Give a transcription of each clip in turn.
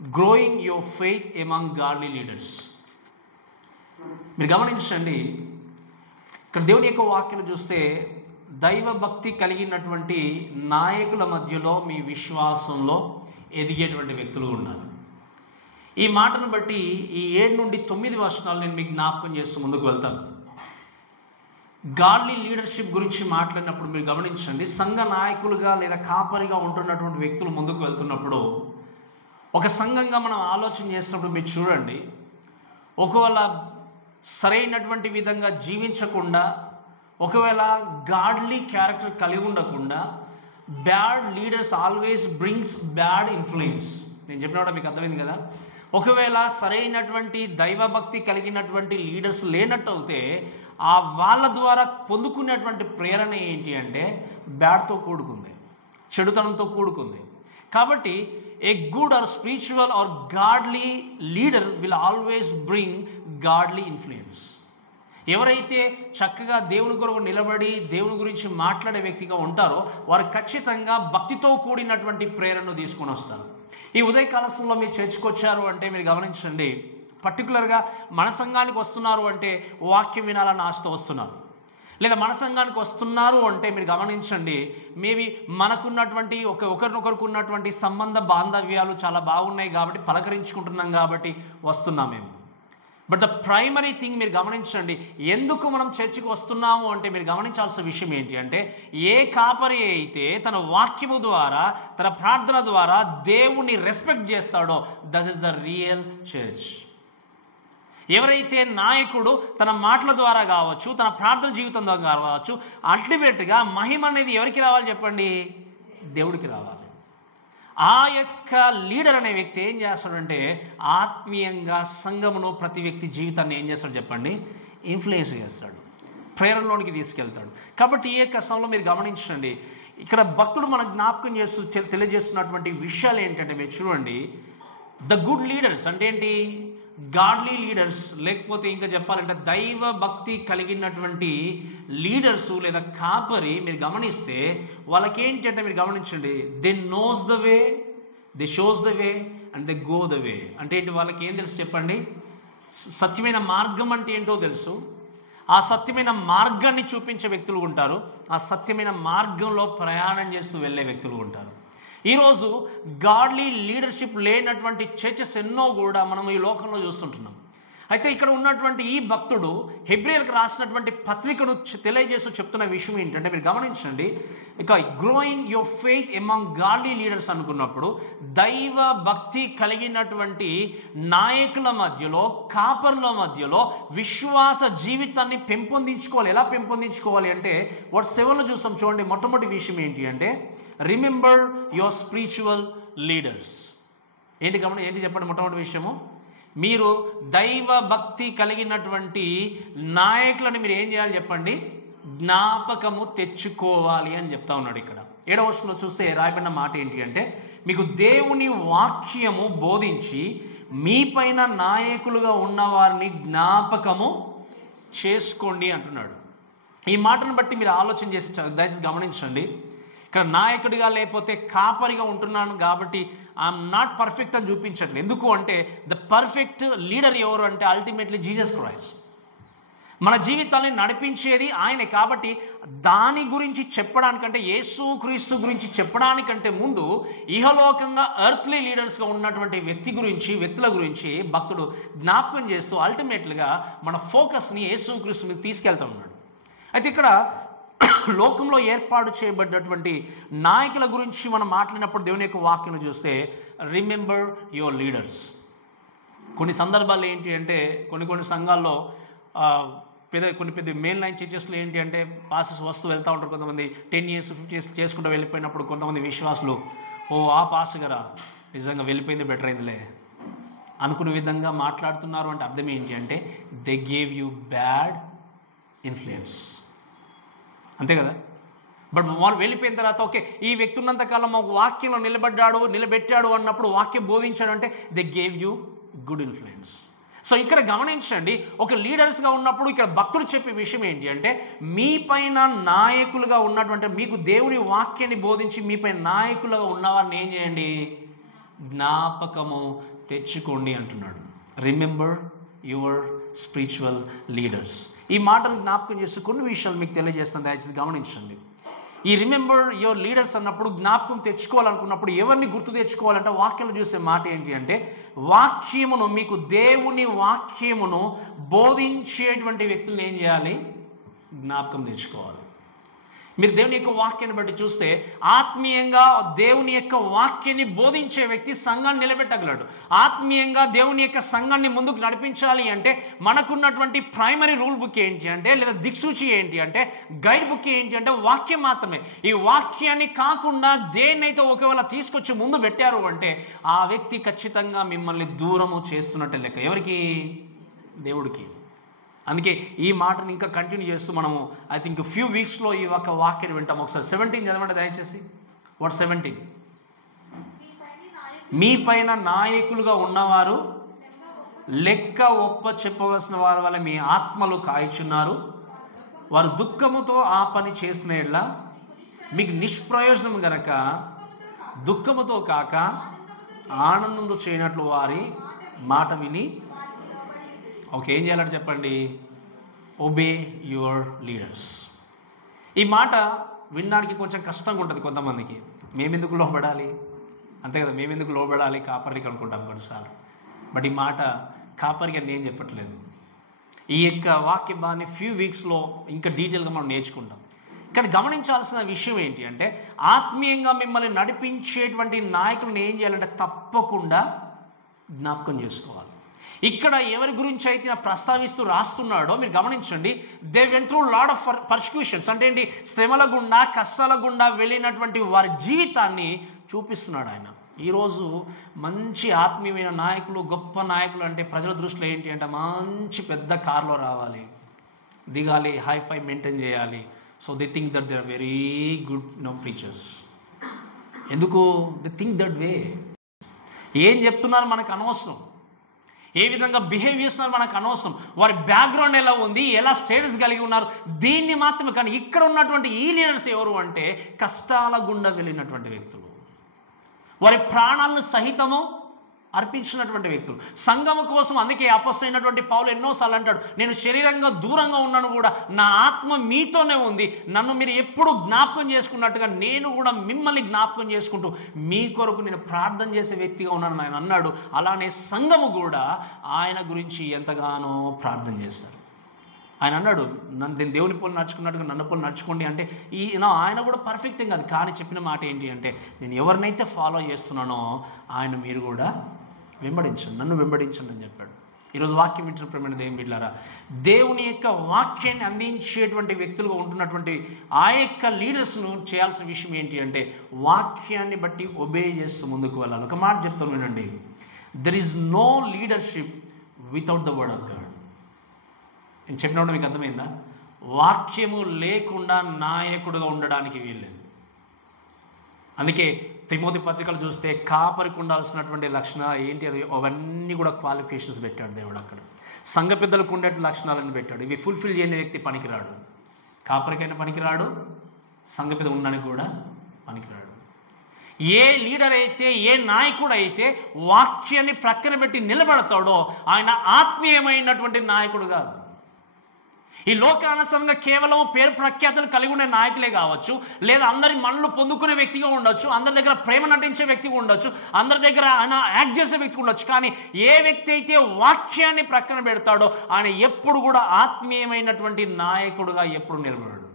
Growing your faith among godly leaders. మీరు గమనించండి, ఇక్కడ దేవుని యొక్క వాక్యాలు చూస్తే దైవ భక్తి కలిగినటువంటి నాయకుల మధ్యలో మీ విశ్వాసంలో ఎదిగేటువంటి వ్యక్తులు ఉన్నారు. ఈ మాటను బట్టి ఈ 7 నుండి 9 వచనాలు నేను మీకు జ్ఞాపకం చేస్తూ ముందుకు వెళ్తాను. గాడ్లీ లీడర్షిప్ గురించి మాట్లాడినప్పుడు మీరు గమనించండి, సంఘ నాయకులుగా లేదా కాపరిగా ఉంటున్నటువంటి వ్యక్తులు ముందుకు వెళ్తున్నప్పుడు, ఒక సంఘంగా మనం ఆలోచన చేసినప్పుడు మీరు చూడండి, ఒకవేళ సరైనటువంటి విధంగా జీవించకుండా, ఒకవేళ గాడ్లీ క్యారెక్టర్ కలిగి ఉండకుండా, bad leaders always brings bad influence. నేను చెప్పిన మీకు అర్థమైంది కదా. ఒకవేళ సరైనటువంటి దైవభక్తి కలిగినటువంటి లీడర్స్ లేనట్టు అయితే ఆ వాళ్ళ ద్వారా పొందుకునేటువంటి ప్రేరణ ఏంటి అంటే బ్యాడ్తో కూడుకుంది, చెడుతనంతో కూడుకుంది. కాబట్టి a good or spiritual or godly leader will always bring godly influence. ఎవరైతే చక్కగా దేవుని కొరకు నిలబడి దేవుని గురించి మాట్లాడే వ్యక్తిగా ఉంటారో వారు ఖచ్చితంగా భక్తితో కూడినటువంటి ప్రేరణను తీసుకొని వస్తారు. ఈ ఉదయకాల సమయంలో మీరు చర్చికి వచ్చారు అంటే మీరు గమనించండి, పర్టికులర్గా మన సంఘానికి వస్తున్నారు అంటే వాక్యం వినాలని ఆశతో వస్తున్నారు, లేదా మన సంఘానికి వస్తున్నారు అంటే మీరు గమనించండి, మేబీ మనకున్నటువంటి ఒకరినొకరికి ఉన్నటువంటి సంబంధ బాంధవ్యాలు చాలా బాగున్నాయి కాబట్టి పలకరించుకుంటున్నాం కాబట్టి వస్తున్నాం మేము. బట్ ద ప్రైమరీ థింగ్ మీరు గమనించండి, ఎందుకు మనం చర్చికి వస్తున్నాము అంటే మీరు గమనించాల్సిన విషయం ఏంటి అంటే, ఏ కాపరి అయితే తన వాక్యము ద్వారా తన ప్రార్థన ద్వారా దేవుణ్ణి రెస్పెక్ట్ చేస్తాడో that is the real church. ఎవరైతే నాయకుడు తన మాటల ద్వారా కావచ్చు, తన ప్రార్థన జీవితం ద్వారా కావచ్చు, అల్టిమేట్గా మహిమ అనేది ఎవరికి రావాలి చెప్పండి? దేవుడికి రావాలి. ఆ యొక్క లీడర్ అనే వ్యక్తి ఏం చేస్తాడంటే ఆత్మీయంగా సంఘమును ప్రతి వ్యక్తి జీవితాన్ని ఏం చేస్తాడు చెప్పండి? ఇన్ఫ్లుయెన్స్ చేస్తాడు, ప్రేరణలోనికి తీసుకెళ్తాడు. కాబట్టి ఈ యొక్క సమయంలో మీరు గమనించండి, ఇక్కడ భక్తుడు మనకు జ్ఞాపకం చేస్తూ తెలియజేస్తున్నటువంటి విషయాలు ఏంటంటే మీరు చూడండి, ద గుడ్ లీడర్స్ అంటే ఏంటి? గాడ్లీ లీడర్స్, లేకపోతే ఇంకా చెప్పాలంటే దైవ భక్తి కలిగినటువంటి లీడర్స్ లేదా కాపరి మీరు గమనిస్తే వాళ్ళకి ఏంటి అంటే మీరు గమనించండి, they knows the way, they shows the way and they go the way. అంటే ఏంటి? వాళ్ళకి ఏం తెలుసు చెప్పండి? సత్యమైన మార్గం అంటే ఏంటో తెలుసు. ఆ సత్యమైన మార్గాన్ని చూపించే వ్యక్తులు ఉంటారు, ఆ సత్యమైన మార్గంలో ప్రయాణం చేస్తూ వెళ్ళే వ్యక్తులు ఉంటారు. ఈరోజు గాడ్లీ లీడర్షిప్ లేనటువంటి చర్చెస్ ఎన్నో కూడా మనం ఈ లోకంలో చూస్తుంటున్నాం. అయితే ఇక్కడ ఉన్నటువంటి ఈ భక్తుడు హెబ్రీయులకు రాసినటువంటి పత్రికను తెలియజేస్తూ చెప్తున్న విషయం ఏంటంటే మీరు గమనించండి, ఇక growing your faith among godly leaders అనుకున్నప్పుడు దైవ భక్తి కలిగినటువంటి నాయకుల మధ్యలో, కాపర్ల మధ్యలో విశ్వాస జీవితాన్ని పెంపొందించుకోవాలి. ఎలా పెంపొందించుకోవాలి అంటే వాట్ 7లో చూస్తాం చూడండి. మొట్టమొదటి విషయం ఏంటి అంటే రిమెంబర్ యువర్ స్పిరిచువల్ లీడర్స్. ఏంటి చెప్పండి? మొట్టమొదటి విషయము, మీరు దైవ భక్తి కలిగినటువంటి నాయకులను మీరు ఏం చేయాలి చెప్పండి? జ్ఞాపకము తెచ్చుకోవాలి అని చెప్తా ఉన్నాడు. ఇక్కడ 7వ వచనంలో చూస్తే రాయబడిన మాట ఏంటి అంటే, మీకు దేవుని వాక్యము బోధించి మీపైన నాయకులుగా ఉన్నవారిని జ్ఞాపకము చేసుకోండి అంటున్నాడు. ఈ మాటను బట్టి మీరు ఆలోచన చేసి దయచేసి గమనించండి, ఇక్కడ నాయకుడిగా లేకపోతే కాపరిగా ఉంటున్నాను కాబట్టి ఐఎమ్ నాట్ పర్ఫెక్ట్ అని చూపించట్లేదు. ఎందుకు అంటే ద పర్ఫెక్ట్ లీడర్ ఎవరు అంటే అల్టిమేట్లీ జీసస్ క్రైస్ట్. మన జీవితాన్ని నడిపించేది ఆయనే. కాబట్టి దాని గురించి చెప్పడానికంటే, యేసు క్రీస్తు గురించి చెప్పడానికంటే ముందు ఇహలోకంగా ఎర్త్లీ లీడర్స్గా ఉన్నటువంటి వ్యక్తుల గురించి భక్తుడు జ్ఞాపకం చేస్తూ అల్టిమేట్లీగా మన ఫోకస్ని యేసు క్రీస్తు మీద తీసుకెళ్తా ఉన్నాడు. అయితే ఇక్కడ లోకంలో ఏర్పాటు చేయబడ్డటువంటి నాయకుల గురించి మనం మాట్లాడినప్పుడు దేవుని యొక్క వాక్యం చూస్తే రిమెంబర్ యువర్ లీడర్స్. కొన్ని సందర్భాలు ఏంటి అంటే కొన్ని సంఘాల్లో పెద్ద మెయిన్ లైన్ చర్చెస్లో ఏంటి అంటే పాసెస్ వస్తూ వెళ్తూ ఉంటారు. కొంతమంది 10 years 50 years చేసుకుంటూ వెళ్ళిపోయినప్పుడు కొంతమంది విశ్వాసులు ఆ పాస్ గారా నిజంగా వెళ్ళిపోయింది బెటర్ అయిందిలే అనుకునే విధంగా మాట్లాడుతున్నారు. అంటే అర్థం ఏంటి అంటే they gave you bad influence, అంతే కదా. బట్ వాళ్ళు వెళ్ళిపోయిన తర్వాత ఓకే ఈ వ్యక్తి ఉన్నంతకాలం మాకు వాక్యంలో నిలబెట్టాడు అన్నప్పుడు వాక్యం బోధించాడు అంటే they gave you good influence. So ఇక్కడ గమనించండి, ఒక లీడర్స్గా ఉన్నప్పుడు ఇక్కడ భక్తుడు చెప్పే విషయం ఏంటి అంటే మీ పైన నాయకులుగా ఉన్నటువంటి, మీకు దేవుని వాక్యాన్ని బోధించి మీపై నాయకులుగా ఉన్నవారిని ఏం చేయండి? జ్ఞాపకము తెచ్చుకోండి అంటున్నాడు. Remember your spiritual leaders. ఈ మాటను జ్ఞాపకం చేస్తూ కొన్ని విషయాలు మీకు తెలియజేస్తాను, దయచేసి గమనించండి. ఈ రిమెంబర్ యువర్ లీడర్స్ అన్నప్పుడు, జ్ఞాపకం తెచ్చుకోవాలనుకున్నప్పుడు ఎవరిని గుర్తు తెచ్చుకోవాలంటే వాక్యంలో చూసే మాట ఏంటి అంటే, వాక్యమును, మీకు దేవుని వాక్యమును బోధించేటువంటి వ్యక్తులను ఏం చేయాలి? జ్ఞాపకం తెచ్చుకోవాలి. మీరు దేవుని యొక్క వాక్యాన్ని బట్టి చూస్తే ఆత్మీయంగా దేవుని యొక్క వాక్యాన్ని బోధించే వ్యక్తి సంఘాన్ని నిలబెట్టగలడు. ఆత్మీయంగా దేవుని యొక్క సంఘాన్ని ముందుకు నడిపించాలి అంటే మనకున్నటువంటి ప్రైమరీ రూల్ బుక్ ఏంటి అంటే, లేదా దిక్సూచి ఏంటి అంటే, గైడ్ బుక్ ఏంటి అంటే వాక్యం మాత్రమే. ఈ వాక్యాన్ని కాకుండా దేన్నైతే ఒకవేళ తీసుకొచ్చి ముందు పెట్టారు అంటే ఆ వ్యక్తి ఖచ్చితంగా మిమ్మల్ని దూరము చేస్తున్నట్టే లెక్క. ఎవరికి? దేవుడికి. అందుకే ఈ మాటను ఇంకా కంటిన్యూ చేస్తూ మనము ఐ థింక్ ఫ్యూ వీక్స్లో ఈ ఒక వాక్యాన్ని వింటాం. ఒకసారి 17 చదవండి దయచేసి. వాట్ 17? మీ పైన నాయకులుగా ఉన్నవారు లెక్క ఒప్ప చెప్పవలసిన వారి వల్ల మీ ఆత్మలు కాయిచున్నారు. వారు దుఃఖముతో ఆ పని చేసిన యెడల మీకు నిష్ప్రయోజనం గనక దుఃఖముతో కాక ఆనందంతో చేయనట్లు వారి మాట విని. ఓకే, ఏం చేయాలంటే చెప్పండి? Obey your leaders. ఈ మాట వినడానికి కొంచెం కష్టంగా ఉంటుంది కొంతమందికి. మేమెందుకు లోబడాలి, అంతే కదా, మేమెందుకు లోబడాలి కాపరికి అనుకుంటాం కొన్నిసార్లు. బట్ ఈ మాట కాపరికి అని నేను చెప్పట్లేదు. ఈ యొక్క వాక్య భాగాన్ని ఫ్యూ వీక్స్లో ఇంకా డీటెయిల్గా మనం నేర్చుకుంటాం. కానీ గమనించాల్సిన విషయం ఏంటి అంటే, ఆత్మీయంగా మిమ్మల్ని నడిపించేటువంటి నాయకులను ఏం చేయాలంటే తప్పకుండా జ్ఞాపకం చేసుకోవాలి. ఇక్కడ ఎవరి గురించి అయితే ప్రస్తావిస్తూ రాస్తున్నాడో మీరు గమనించండి. They went through lot of persecutions. అంటే ఏంటి? శ్రమల గుండా, కష్టాల గుండా వెళ్ళినటువంటి వారి జీవితాన్ని చూపిస్తున్నాడు ఆయన. ఈరోజు మంచి ఆత్మీయమైన నాయకులు, గొప్ప నాయకులు అంటే ప్రజల దృష్టిలో ఏంటి అంటే మంచి పెద్ద కార్లో రావాలి, దిగాలి, హై-ఫై మెయింటైన్ చేయాలి. So they think that they are very good preachers. ఎందుకు? They think that way. ఏం చెప్తున్నారు మనకు అనవసరం, ఏ విధంగా బిహేవ్ చేస్తున్నారు మనకు అనవసరం, వారి బ్యాక్గ్రౌండ్ ఎలా ఉంది, ఎలా స్టేటస్ కలిగి ఉన్నారు, దీన్ని మాత్రమే. కానీ ఇక్కడ ఉన్నటువంటి ఈ లీడర్స్ ఎవరు అంటే కష్టాల గుండా వెళ్ళినటువంటి వ్యక్తులు, వారి ప్రాణాలను సహితము అర్పించినటువంటి వ్యక్తులు సంఘము కోసం. అందుకే అపొస్తలుడైనటువంటి పౌలు ఎన్నోసార్లు అంటాడు, నేను శరీరంగా దూరంగా ఉన్నాను కూడా నా ఆత్మ మీతోనే ఉంది, నన్ను మీరు ఎప్పుడు జ్ఞాపకం చేసుకున్నట్టుగా నేను కూడా మిమ్మల్ని జ్ఞాపకం చేసుకుంటూ మీ కొరకు నేను ప్రార్థన చేసే వ్యక్తిగా ఉన్నాను ఆయన అన్నాడు. అలానే సంఘము కూడా ఆయన గురించి ఎంతగానో ప్రార్థన చేస్తారు. ఆయన అన్నాడు, నేను దేవుని పోలు నడుచుకున్నట్టుగా నన్ను పోలు నడుచుకోండి అంటే ఆయన కూడా పర్ఫెక్ట్ కాదు. కానీ చెప్పిన మాట ఏంటి అంటే, నేను ఎవరినైతే ఫాలో చేస్తున్నానో ఆయన మీరు కూడా వెంబడించండి, నన్ను వెంబడించండి అని చెప్పాడు. ఈరోజు వాక్యం వింటున్న ప్రేమైన దేవుని బిడ్డలారా, దేవుని యొక్క వాక్యాన్ని అందించేటువంటి వ్యక్తులుగా ఉంటున్నటువంటి ఆ యొక్క లీడర్స్ను చేయాల్సిన విషయం ఏంటి అంటే వాక్యాన్ని బట్టి ఒబే చేస్తూ ముందుకు వెళ్ళాలి. ఒక మాట చెప్తాను వినండి, there is no leadership without the word of God. నేను చెప్పినప్పుడు మీకు అర్థమైందా? వాక్యము లేకుండా నాయకుడుగా ఉండడానికి వీల్లేదు. అందుకే తిమోతి పత్రికలు చూస్తే కాపరికి ఉండాల్సినటువంటి లక్షణాలు ఏంటి అది అవన్నీ కూడా క్వాలిఫికేషన్స్ పెట్టాడు దేవుడు. అక్కడ సంఘ పెద్దలకు ఉండే లక్షణాలను పెట్టాడు. ఇవి ఫుల్ఫిల్ చేయని వ్యక్తి పనికిరాడు. కాపరికైనా పనికిరాడు, సంఘ పెద్ద ఉండడానికి కూడా పనికిరాడు. ఏ లీడర్ అయితే, ఏ నాయకుడు అయితే వాక్యాన్ని ప్రక్కన పెట్టి నిలబడతాడో ఆయన ఆత్మీయమైనటువంటి నాయకుడు కాదు. ఈ లోకానుసారంగా కేవలం పేరు ప్రఖ్యాతులు కలిగి ఉండే నాయకులే కావచ్చు, లేదా అందరి మనలు పొందుకునే వ్యక్తిగా ఉండొచ్చు, అందరి దగ్గర ప్రేమ నటించే వ్యక్తిగా ఉండొచ్చు, అందరి దగ్గర ఆయన యాక్ట్ చేసే వ్యక్తిగా ఉండొచ్చు. కానీ ఏ వ్యక్తి అయితే వాక్యాన్ని ప్రక్కన పెడతాడో ఆయన ఎప్పుడు కూడా ఆత్మీయమైనటువంటి నాయకుడుగా ఎప్పుడు నిలబడాడు.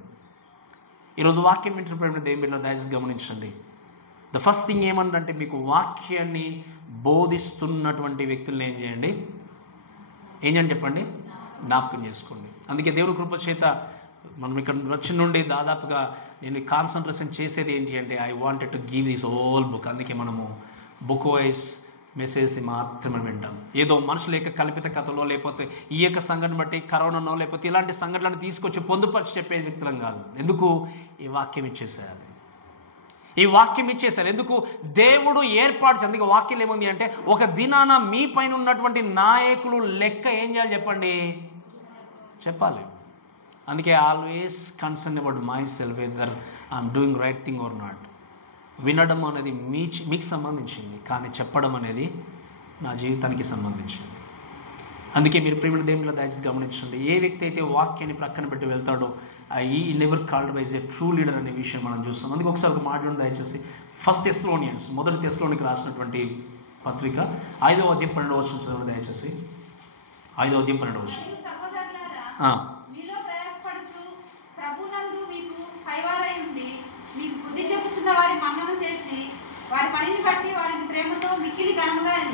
ఈరోజు వాక్యం వింటున్న దేవుని దయచేసి గమనించండి. ద ఫస్ట్ థింగ్ ఏమంటే మీకు వాక్యాన్ని బోధిస్తున్నటువంటి వ్యక్తులను ఏం చేయండి చెప్పండి, జ్ఞాపకం చేసుకోండి. అందుకే దేవుని కృప చేత మనం ఇక్కడ వచ్చిన నుండి దాదాపుగా నేను కాన్సన్ట్రేషన్ చేసేది ఏంటి అంటే I wanted to give this whole book. అందుకే మనము బుక్ వైజ్ మెసేజ్ మాత్రమే వింటాం. ఏదో మనుషుల యొక్క కల్పిత కథలో, లేకపోతే ఈ యొక్క సంఘటన బట్టి కరోనానో లేకపోతే ఇలాంటి సంఘటనలను తీసుకొచ్చి పొందుపరిచి చెప్పే వ్యక్తులం కాదు. ఎందుకు? ఈ వాక్యం ఇచ్చేసేయాలి. ఈ వాక్యం ఇచ్చేసారు. ఎందుకు? దేవుడు ఏర్పాటు. అందుకే వాక్యం ఏముంది అంటే ఒక దినాన మీ పైన ఉన్నటువంటి నాయకులు లెక్క ఏం చేయాలి చెప్పండి, చెప్పాలి. అందుకే always concern about my self whether I'm doing right thing or not. వినడం అనేది మీకు సంబంధించింది, కానీ చెప్పడం అనేది నా జీవితానికి సంబంధించింది. అందుకే మీరు ప్రేమ దేవునిలో దయచేసి గమనించండి. ఏ వ్యక్తి అయితే వాక్యాన్ని ప్రక్కన పెట్టి వెళ్తాడో ఈ never called by A true leader అనే విషయం మనం చూస్తాం. అందుకే ఒకసారి ఒక మాట దయచేసి మొదటి తెస్సలోనికి రాసినటువంటి పత్రిక 5వ అధ్యాయం 12వ వచనం చదవండి దయచేసి. 5వ అధ్యాయం 12వ వచనం.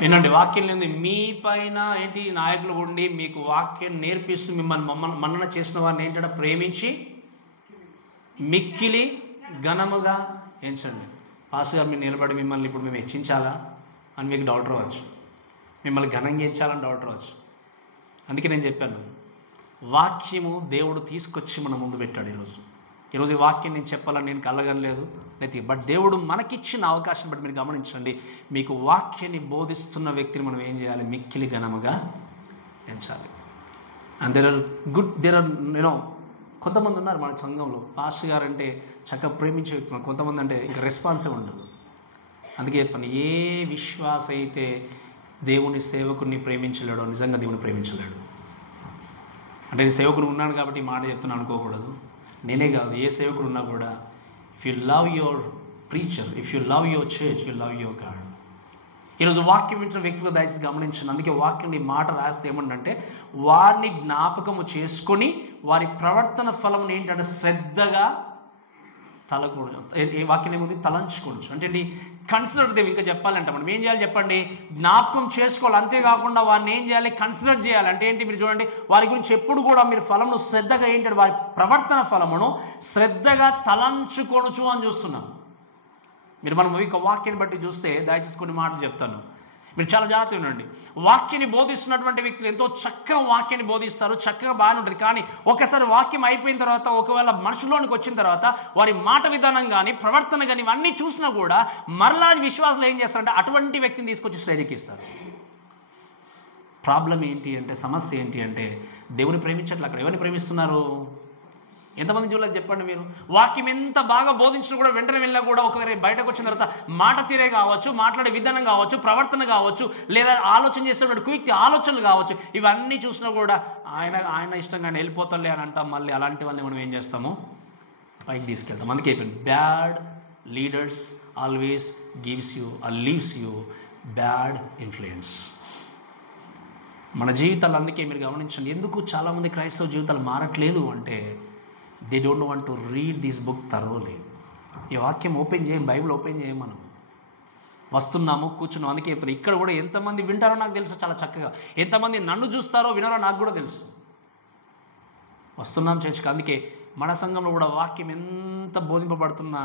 ఏంటంటే వాక్యం లేదు మీ పైన ఏంటి నాయకులు ఉండి మీకు వాక్యం నేర్పిస్తూ మిమ్మల్ని మన్నన చేసిన వారిని ఏంటంటే ప్రేమించి మిక్కిలి ఘనముగా ఎంచండి. పాస్టర్ గారు మీరు నిలబడి మిమ్మల్ని ఇప్పుడు మేము హెచ్చించాలా అని మీకు డౌట్ రావచ్చు, మిమ్మల్ని ఘనంగా ఎంచాలని డౌట్ రావచ్చు. అందుకే నేను చెప్పాను, వాక్యము దేవుడు తీసుకొచ్చి మన ముందు పెట్టాడు. ఈరోజు ఈ వాక్యం నేను చెప్పాలని నేను కలగనలేదు లేదు, బట్ దేవుడు మనకిచ్చిన అవకాశం బట్టి మీరు గమనించండి. మీకు వాక్యాన్ని బోధిస్తున్న వ్యక్తిని మనం ఏం చేయాలి? మిక్కిలి ఘనముగా ఎంచాలి. అండ్ దేర్ ఆర్ కొంతమంది ఉన్నారు మన సంఘంలో, పాస్టర్ గారు అంటే చక్కగా ప్రేమించే వ్యక్తులు, కొంతమంది అంటే ఇంకా రెస్పాన్సే ఉండదు. అందుకే చెప్పాను, ఏ విశ్వాస అయితే దేవుని సేవకుడిని ప్రేమించలేడో నిజంగా దేవుని ప్రేమించలేడు. అంటే నేను సేవకుడు ఉన్నాను కాబట్టి ఈ మాట చెప్తున్నాను అనుకోకూడదు. నేనే కాదు, ఏ సేవకుడు ఉన్నా కూడా if you love your preacher, if you love your church, you love your God. ఈరోజు వాక్యం వింటున్న వ్యక్తిగా దయచేసి గమనించండి. అందుకే వాక్యం ఈ మాట రాస్తే ఏమంటే వారిని జ్ఞాపకము చేసుకొని వారి ప్రవర్తన ఫలం ఏంటంటే శ్రద్ధగా తలకూడదు. ఏ వాక్యం ఏముంది? తలంచుకోవచ్చు. అంటే ఏంటి? కన్సిడర్ దేవి. ఇంకా చెప్పాలంటే మనం ఏం చేయాలి చెప్పండి? జ్ఞాపకం చేసుకోవాలి. అంతేకాకుండా వారిని ఏం చేయాలి? కన్సిడర్ చేయాలి. అంటే ఏంటి? మీరు చూడండి, వారి గురించి ఎప్పుడు కూడా మీరు ఫలమును శ్రద్ధగా ఏంటంటే వారి ప్రవర్తన ఫలమును శ్రద్ధగా తలంచుకొనుచు అని చూస్తున్నాం. మనం ఒక వాక్యాన్ని బట్టి చూస్తే దయచేసి కొన్ని మాటలు చెప్తాను, మీరు చాలా జాగ్రత్తగా ఉండండి. వాక్యాన్ని బోధిస్తున్నటువంటి వ్యక్తులు ఎంతో చక్కగా వాక్యాన్ని బోధిస్తారు, చక్కగా బాగానే ఉంటుంది. కానీ ఒకసారి వాక్యం అయిపోయిన తర్వాత, ఒకవేళ మనుషుల్లోనికి వచ్చిన తర్వాత వారి మాట విధానం కానీ ప్రవర్తన కానీ ఇవన్నీ చూసినా కూడా మరలా విశ్వాసులు ఏం చేస్తారంటే అటువంటి వ్యక్తిని తీసుకొచ్చి శ్రేణికిస్తారు. ప్రాబ్లం ఏంటి అంటే, సమస్య ఏంటి అంటే దేవుని ప్రేమించట్లేదు. అక్కడ ఎవరిని ప్రేమిస్తున్నారు? ఎంతమంది చూడలేదు చెప్పండి మీరు? వాక్యం ఎంత బాగా బోధించినా కూడా వెంటనే వెళ్ళినా కూడా ఒకవేళ బయటకు వచ్చిన తర్వాత మాట తీరే కావచ్చు, మాట్లాడే విధానం కావచ్చు, ప్రవర్తన కావచ్చు, లేదా ఆలోచన చేసేటువంటి క్విక్ ఆలోచనలు కావచ్చు, ఇవన్నీ చూసినా కూడా ఆయన ఇష్టంగా ఆయన వెళ్ళిపోతాడులే అని అంటాం. మళ్ళీ అలాంటి వాళ్ళని మనం ఏం చేస్తాము? పైకి తీసుకెళ్తాం. అందుకే bad leaders always leaves you bad influence. మన జీవితాలు అందుకే మీరు గమనించండి, ఎందుకు చాలామంది క్రైస్తవ జీవితాలు మారట్లేదు అంటే they don't want to read this book thoroughly. ఈ వాక్యం ఓపెన్ చేయం, బైబిల్ ఓపెన్ చేయం, మనం వస్తున్నాము కూర్చున్నాం. అందుకే ఇక్కడ కూడా ఎంతమంది వింటారో నాకు తెలుసు చాలా చక్కగా, ఎంతమంది నన్ను చూస్తారో వినారో నాకు కూడా తెలుసు. వస్తున్నాం చర్చికి. అందుకే మన సంఘంలో కూడా వాక్యం ఎంత బోధింపబడుతున్నా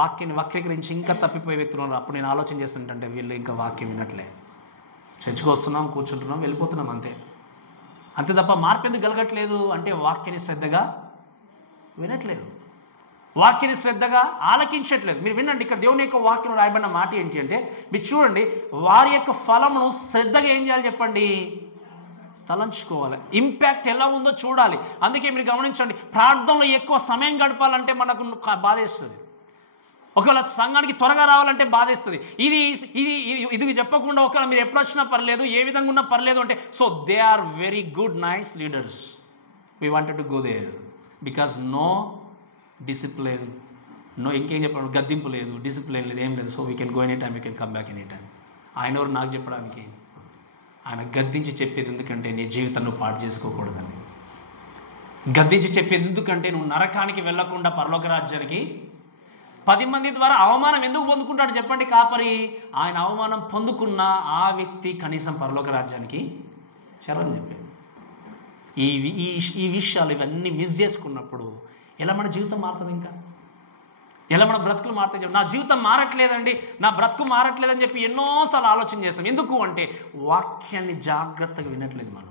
వాక్యాన్ని వక్రీకరించి ఇంకా తప్పిపోయే వ్యక్తులు ఉన్నారు. అప్పుడు నేను ఆలోచన చేస్తుంటే వీళ్ళు ఇంకా వాక్యం వినట్లే, చర్చికి వస్తున్నాం, కూర్చుంటున్నాం, వెళ్ళిపోతున్నాం, అంతే తప్ప మార్పు ఎందుకు కలగట్లేదు అంటే వాక్యాన్ని శ్రద్ధగా వినట్లేదు, వాక్యాన్ని శ్రద్ధగా ఆలకించట్లేదు. మీరు వినండి, ఇక్కడ దేవుని యొక్క వాక్యం రాయబడిన మాట ఏంటి అంటే, మీరు చూడండి, వారి యొక్క ఫలమును శ్రద్ధగా ఏం చేయాలి చెప్పండి? తలంచుకోవాలి. ఇంపాక్ట్ ఎలా ఉందో చూడాలి. అందుకే మీరు గమనించండి, ప్రార్థనలో ఎక్కువ సమయం గడపాలంటే మనకు బాధేస్తుంది, ఒకవేళ సంఘానికి త్వరగా రావాలంటే బాధేస్తుంది. ఇది చెప్పకుండా ఒకవేళ మీరు ఎప్పుడు వచ్చినా పర్లేదు, ఏ విధంగా ఉన్నా పర్లేదు అంటే, so they are very good nice leaders, we wanted to go there because no discipline, no ఇంకేం చెప్పాడు, గద్దింపు లేదు, డిసిప్లిన్ లేదు, ఏం లేదు. So we can go any time, we can come back any time. ఆయన ఎవరు నాకు చెప్పడానికి? ఆయన గద్దించి చెప్పేది ఎందుకంటే నీ జీవితం నువ్వు పాడు చేసుకోకూడదని. గద్దించి చెప్పేది ఎందుకంటే నువ్వు నరకానికి వెళ్లకుండా పరలోక రాజ్యానికి 10 మంది ద్వారా అవమానం ఎందుకు పొందుకుంటాడు చెప్పండి కాపరి? ఆయన అవమానం పొందుకున్న ఆ వ్యక్తి కనీసం పరలోక రాజ్యానికి చరణ్ చెప్పాడు. ఈ విషయాలు ఇవన్నీ మిస్ చేసుకున్నప్పుడు ఎలా మన జీవితం మారుతుంది? ఇంకా ఎలా మన బ్రతుకులు మారుతాయి? నా జీవితం మారట్లేదండి, నా బ్రతుకు మారట్లేదని చెప్పి ఎన్నోసార్లు ఆలోచన చేస్తాం. ఎందుకు అంటే వాక్యాన్ని జాగ్రత్తగా వినట్లేదు మనం.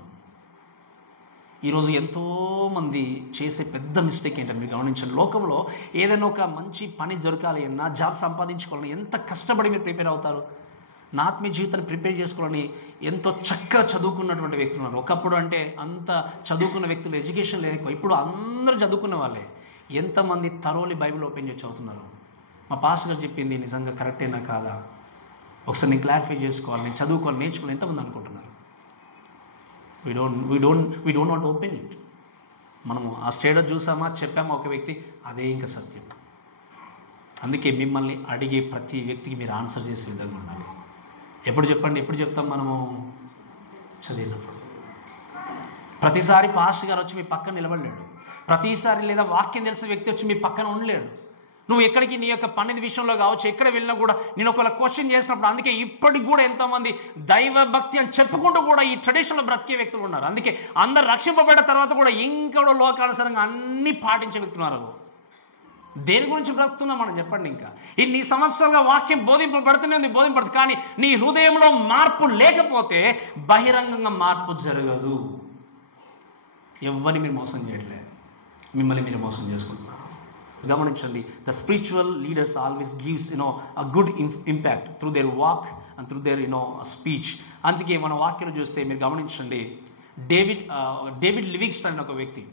ఈరోజు ఎంతోమంది చేసే పెద్ద మిస్టేక్ ఏంటంటే మీరు గమనించండి, లోకంలో ఏదైనా ఒక మంచి పని దొరకాలి అన్నా, జాబ్ సంపాదించుకోవాలని ఎంత కష్టపడి మీరు ప్రిపేర్ అవుతారు. నా ఆత్మీయ జీవితాన్ని ప్రిపేర్ చేసుకోవాలని ఎంతో చక్కగా చదువుకున్నటువంటి వ్యక్తులు ఉన్నారు. ఒకప్పుడు అంటే అంత చదువుకున్న వ్యక్తులు, ఎడ్యుకేషన్ లేక, ఇప్పుడు అందరూ చదువుకున్న వాళ్ళే. ఎంతమంది తరోలి బైబిల్ ఓపెన్ చేసి చదువుతున్నారు? మా పాస్టర్ గారు చెప్పింది నిజంగా కరెక్టేనా కాదా, ఒకసారి నేను క్లారిఫై చేసుకోవాలి, నేను చదువుకోవాలి, నేర్చుకోవాలి ఎంతమంది అనుకుంటున్నారు? We don't not open it. మనము ఆ స్టేటస్ చూసామా, చెప్పామా ఒక వ్యక్తి, అదే ఇంకా సత్యం. అందుకే మిమ్మల్ని అడిగే ప్రతి వ్యక్తికి మీరు ఆన్సర్ చేసే విధంగా ఉండాలి. ఎప్పుడు చెప్పండి, ఎప్పుడు చెప్తాం మనము? చదివినప్పుడు. ప్రతిసారి పాస్టర్ గారు వచ్చి మీ పక్కన నిలబడలేడు. ప్రతిసారి లేదా వాక్యం తెలిసిన వ్యక్తి వచ్చి మీ పక్కన ఉండలేడు. నువ్వు ఎక్కడికి నీ యొక్క పని విషయంలో కావచ్చు, ఎక్కడ వెళ్ళినా కూడా నేను ఒకవేళ క్వశ్చన్ చేసినప్పుడు, అందుకే ఇప్పటికి కూడా ఎంతోమంది దైవ భక్తి అని చెప్పుకుంటూ కూడా ఈ ట్రెడిషన్లో బ్రతికే వ్యక్తులు ఉన్నారు. అందుకే అందరు రక్షింపబడ్డ తర్వాత కూడా ఇంకా లోకానుసారంగా అన్నీ పాటించే వ్యక్తులు ఉన్నారు. దేని గురించి బ్రతుకుతున్నాం మనం చెప్పండి? ఇంకా ఇన్ని సంవత్సరాలుగా వాక్యం బోధింపబడుతూనే ఉంది, బోధింపడుతుంది, కానీ నీ హృదయంలో మార్పు లేకపోతే బహిరంగంగా మార్పు జరగదు. ఎవరిని మీరు మోసం చేయట్లేదు, మిమ్మల్ని మీరు మోసం చేసుకుంటున్నారు. గమనించండి, the spiritual leaders always gives a good impact through there walk and through there speech. అందుకే మన వాక్యం చూస్తే మీరు గమనించండి, డేవిడ్ లివింగ్స్టన్ అనే ఒక వ్యక్తి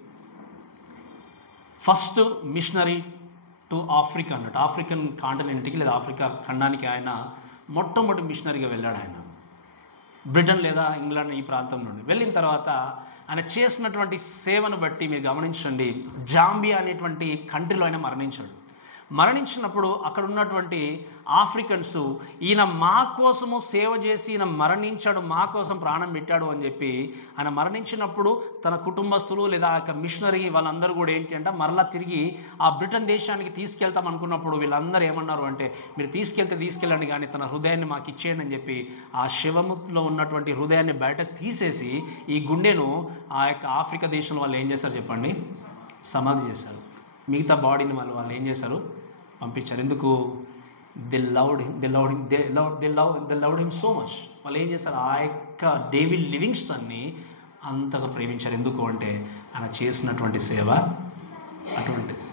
ఫస్ట్ మిషనరీ టు ఆఫ్రికా అన్నట్టు, ఆఫ్రికన్ కాంటినెంట్కి లేదా ఆఫ్రికా ఖండానికి ఆయన మొట్టమొదటి మిషనరీగా వెళ్ళాడు. ఆయన బ్రిటన్ లేదా ఇంగ్లాండ్ ఈ ప్రాంతం నుండి వెళ్ళిన తర్వాత ఆయన చేసినటువంటి సేవను బట్టి మీరు గమనించండి, జాంబియా అనేటువంటి కంట్రీలో ఆయన మరణించినప్పుడు అక్కడ ఉన్నటువంటి ఆఫ్రికన్స్ ఈయన మా కోసము సేవ చేసి ఈయన మరణించాడు, మా కోసం ప్రాణం పెట్టాడు అని చెప్పి ఆయన మరణించినప్పుడు తన కుటుంబస్తులు లేదా ఆ మిషనరీ వాళ్ళందరూ కూడా ఏంటి అంటే మరలా తిరిగి ఆ బ్రిటన్ దేశానికి తీసుకెళ్తాం అనుకున్నప్పుడు వీళ్ళందరూ ఏమన్నారు అంటే, మీరు తీసుకెళ్ళండి కానీ తన హృదయాన్ని మాకు ఇచ్చేయండి అని చెప్పి ఆ శవములో ఉన్నటువంటి హృదయాన్ని బయటకు తీసేసి ఈ గుండెను ఆ యొక్క ఆఫ్రికా దేశంలో వాళ్ళు ఏం చేశారు చెప్పండి? సమాధి చేశారు. మిగతా బాడీని వాళ్ళు ఏం చేశారు? పంపించారు. ఎందుకు? They loved him so much. వాళ్ళు ఏం చేశారు? ఆ యొక్క డేవిడ్ లివింగ్స్టన్ని అంతగా ప్రేమించారు. ఎందుకు అంటే ఆయన చేసినటువంటి సేవ అటువంటిది.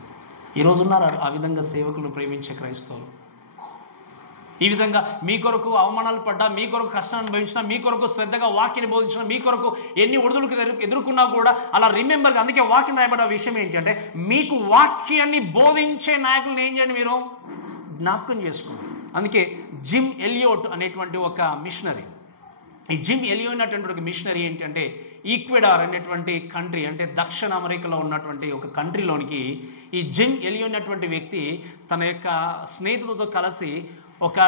ఈరోజు ఉన్నారు ఆ విధంగా సేవకులను ప్రేమించే క్రైస్తవులు. ఈ విధంగా మీ కొరకు అవమానాలు పడ్డా, మీ కొరకు కష్టాన్ని అనుభవించినా, మీ కొరకు శ్రద్ధగా వాక్యాన్ని బోధించినా, మీ కొరకు ఎన్ని ఒడిదులకు ఎదుర్కొన్నా కూడా అలా రిమెంబర్గా. అందుకే వాక్యం రాయబడ్డ విషయం ఏంటి అంటే, మీకు వాక్యాన్ని బోధించే నాయకులను ఏం చేయండి? మీరు జ్ఞాపకం చేసుకోండి. అందుకే జిమ్ ఎలియోట్ అనేటువంటి ఒక మిషనరీ, ఈ జిమ్ ఎలియోట్ అనేటువంటి ఒక మిషనరీ ఏంటంటే ఈక్వెడార్ అనేటువంటి కంట్రీ, అంటే దక్షిణ అమెరికాలో ఉన్నటువంటి ఒక కంట్రీలోనికి ఈ జిమ్ ఎలియోట్ అనేటువంటి వ్యక్తి తన యొక్క స్నేహితులతో కలిసి ఒక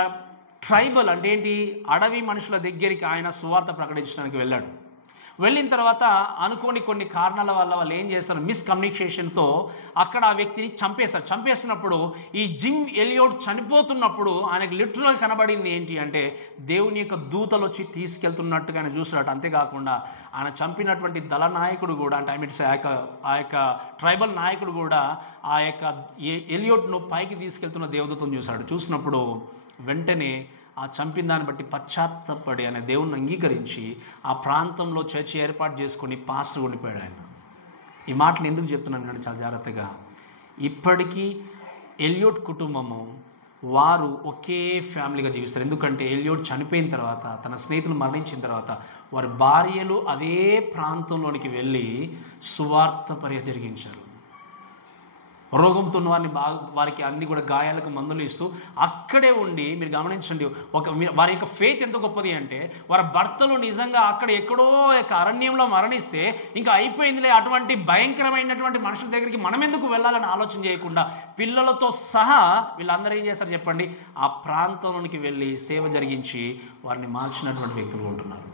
ట్రైబల్ అంటే ఏంటి అడవి మనుషుల దగ్గరికి ఆయన సువార్త ప్రకటించడానికి వెళ్ళాడు. వెళ్ళిన తర్వాత అనుకోని కొన్ని కారణాల వల్ల వాళ్ళు ఏం చేస్తారు, మిస్కమ్యూనికేషన్తో అక్కడ ఆ వ్యక్తిని చంపేశారు. చంపేసినప్పుడు ఈ జిమ్ ఎలియోట్ చనిపోతున్నప్పుడు ఆయనకు లిటరల్గా కనబడింది ఏంటి అంటే, దేవుని యొక్క దూతలు వచ్చి తీసుకెళ్తున్నట్టుగా ఆయన చూసాడు. అంతేకాకుండా ఆయన చంపినటువంటి దళ నాయకుడు కూడా, అంటే ఐ మీన్స్ ఆ యొక్క ట్రైబల్ నాయకుడు కూడా ఆ యొక్క ఎలియోట్ను పైకి తీసుకెళ్తున్న దేవదూతను చూశాడు. చూసినప్పుడు వెంటనే ఆ చంపిన దాన్ని బట్టి పశ్చాత్తపడి ఆయన దేవుణ్ణి అంగీకరించి ఆ ప్రాంతంలో చర్చి ఏర్పాటు చేసుకొని పాస్టర్ ఉండిపోయాడు ఆయన. ఈ మాటలు ఎందుకు చెప్తున్నాను కానీ చాలా జాగ్రత్తగా, ఇప్పటికీ ఎలియోట్ కుటుంబము వారు ఒకే ఫ్యామిలీగా జీవిస్తారు. ఎందుకంటే ఎలియోట్ చనిపోయిన తర్వాత, తన స్నేహితులు మరణించిన తర్వాత వారి భార్యలు అదే ప్రాంతంలోనికి వెళ్ళి సువార్త పర్యటన జరిగించారు. రోగంతో వారిని వారికి అన్ని కూడా గాయాలకు మందులు ఇస్తూ అక్కడే ఉండి, మీరు గమనించండి, వారి యొక్క ఫెయిత్ ఎంత గొప్పది అంటే, వారి భర్తలు నిజంగా అక్కడ ఎక్కడో యొక్క అరణ్యంలో మరణిస్తే ఇంకా అయిపోయిందిలే, అటువంటి భయంకరమైనటువంటి మనుషుల దగ్గరికి మనం ఎందుకు వెళ్ళాలని ఆలోచన చేయకుండా పిల్లలతో సహా వీళ్ళందరూ ఏం చేస్తారు చెప్పండి? ఆ ప్రాంతంలోనికి వెళ్ళి సేవ జరిగించి వారిని మార్చినటువంటి వ్యక్తులు ఉంటున్నారు.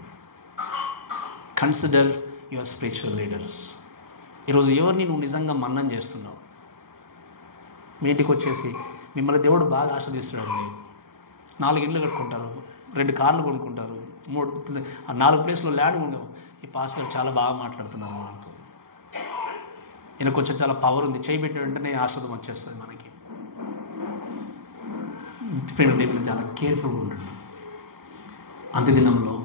Consider your spiritual leaders. ఈరోజు ఎవరిని నువ్వు నిజంగా మన్నం చేస్తున్నావు? మీ ఇంటికి వచ్చేసి మిమ్మల్ని దేవుడు బాగా ఆస్వాదిస్తున్నాడండి, 4 ఇళ్ళు కట్టుకుంటారు, 2 కార్లు కొనుక్కుంటారు, 4 ప్లేస్లో ల్యాండ్ ఉండవు, ఈ పాస్టర్ చాలా బాగా మాట్లాడుతున్నారు మనకు, ఈయన కొంచెం చాలా పవర్ ఉంది, చేయబెట్టిన వెంటనే ఆస్వాదం వచ్చేస్తుంది మనకి. దేవుడు చాలా కేర్ఫుల్గా ఉండండి. అంత్యదినంలో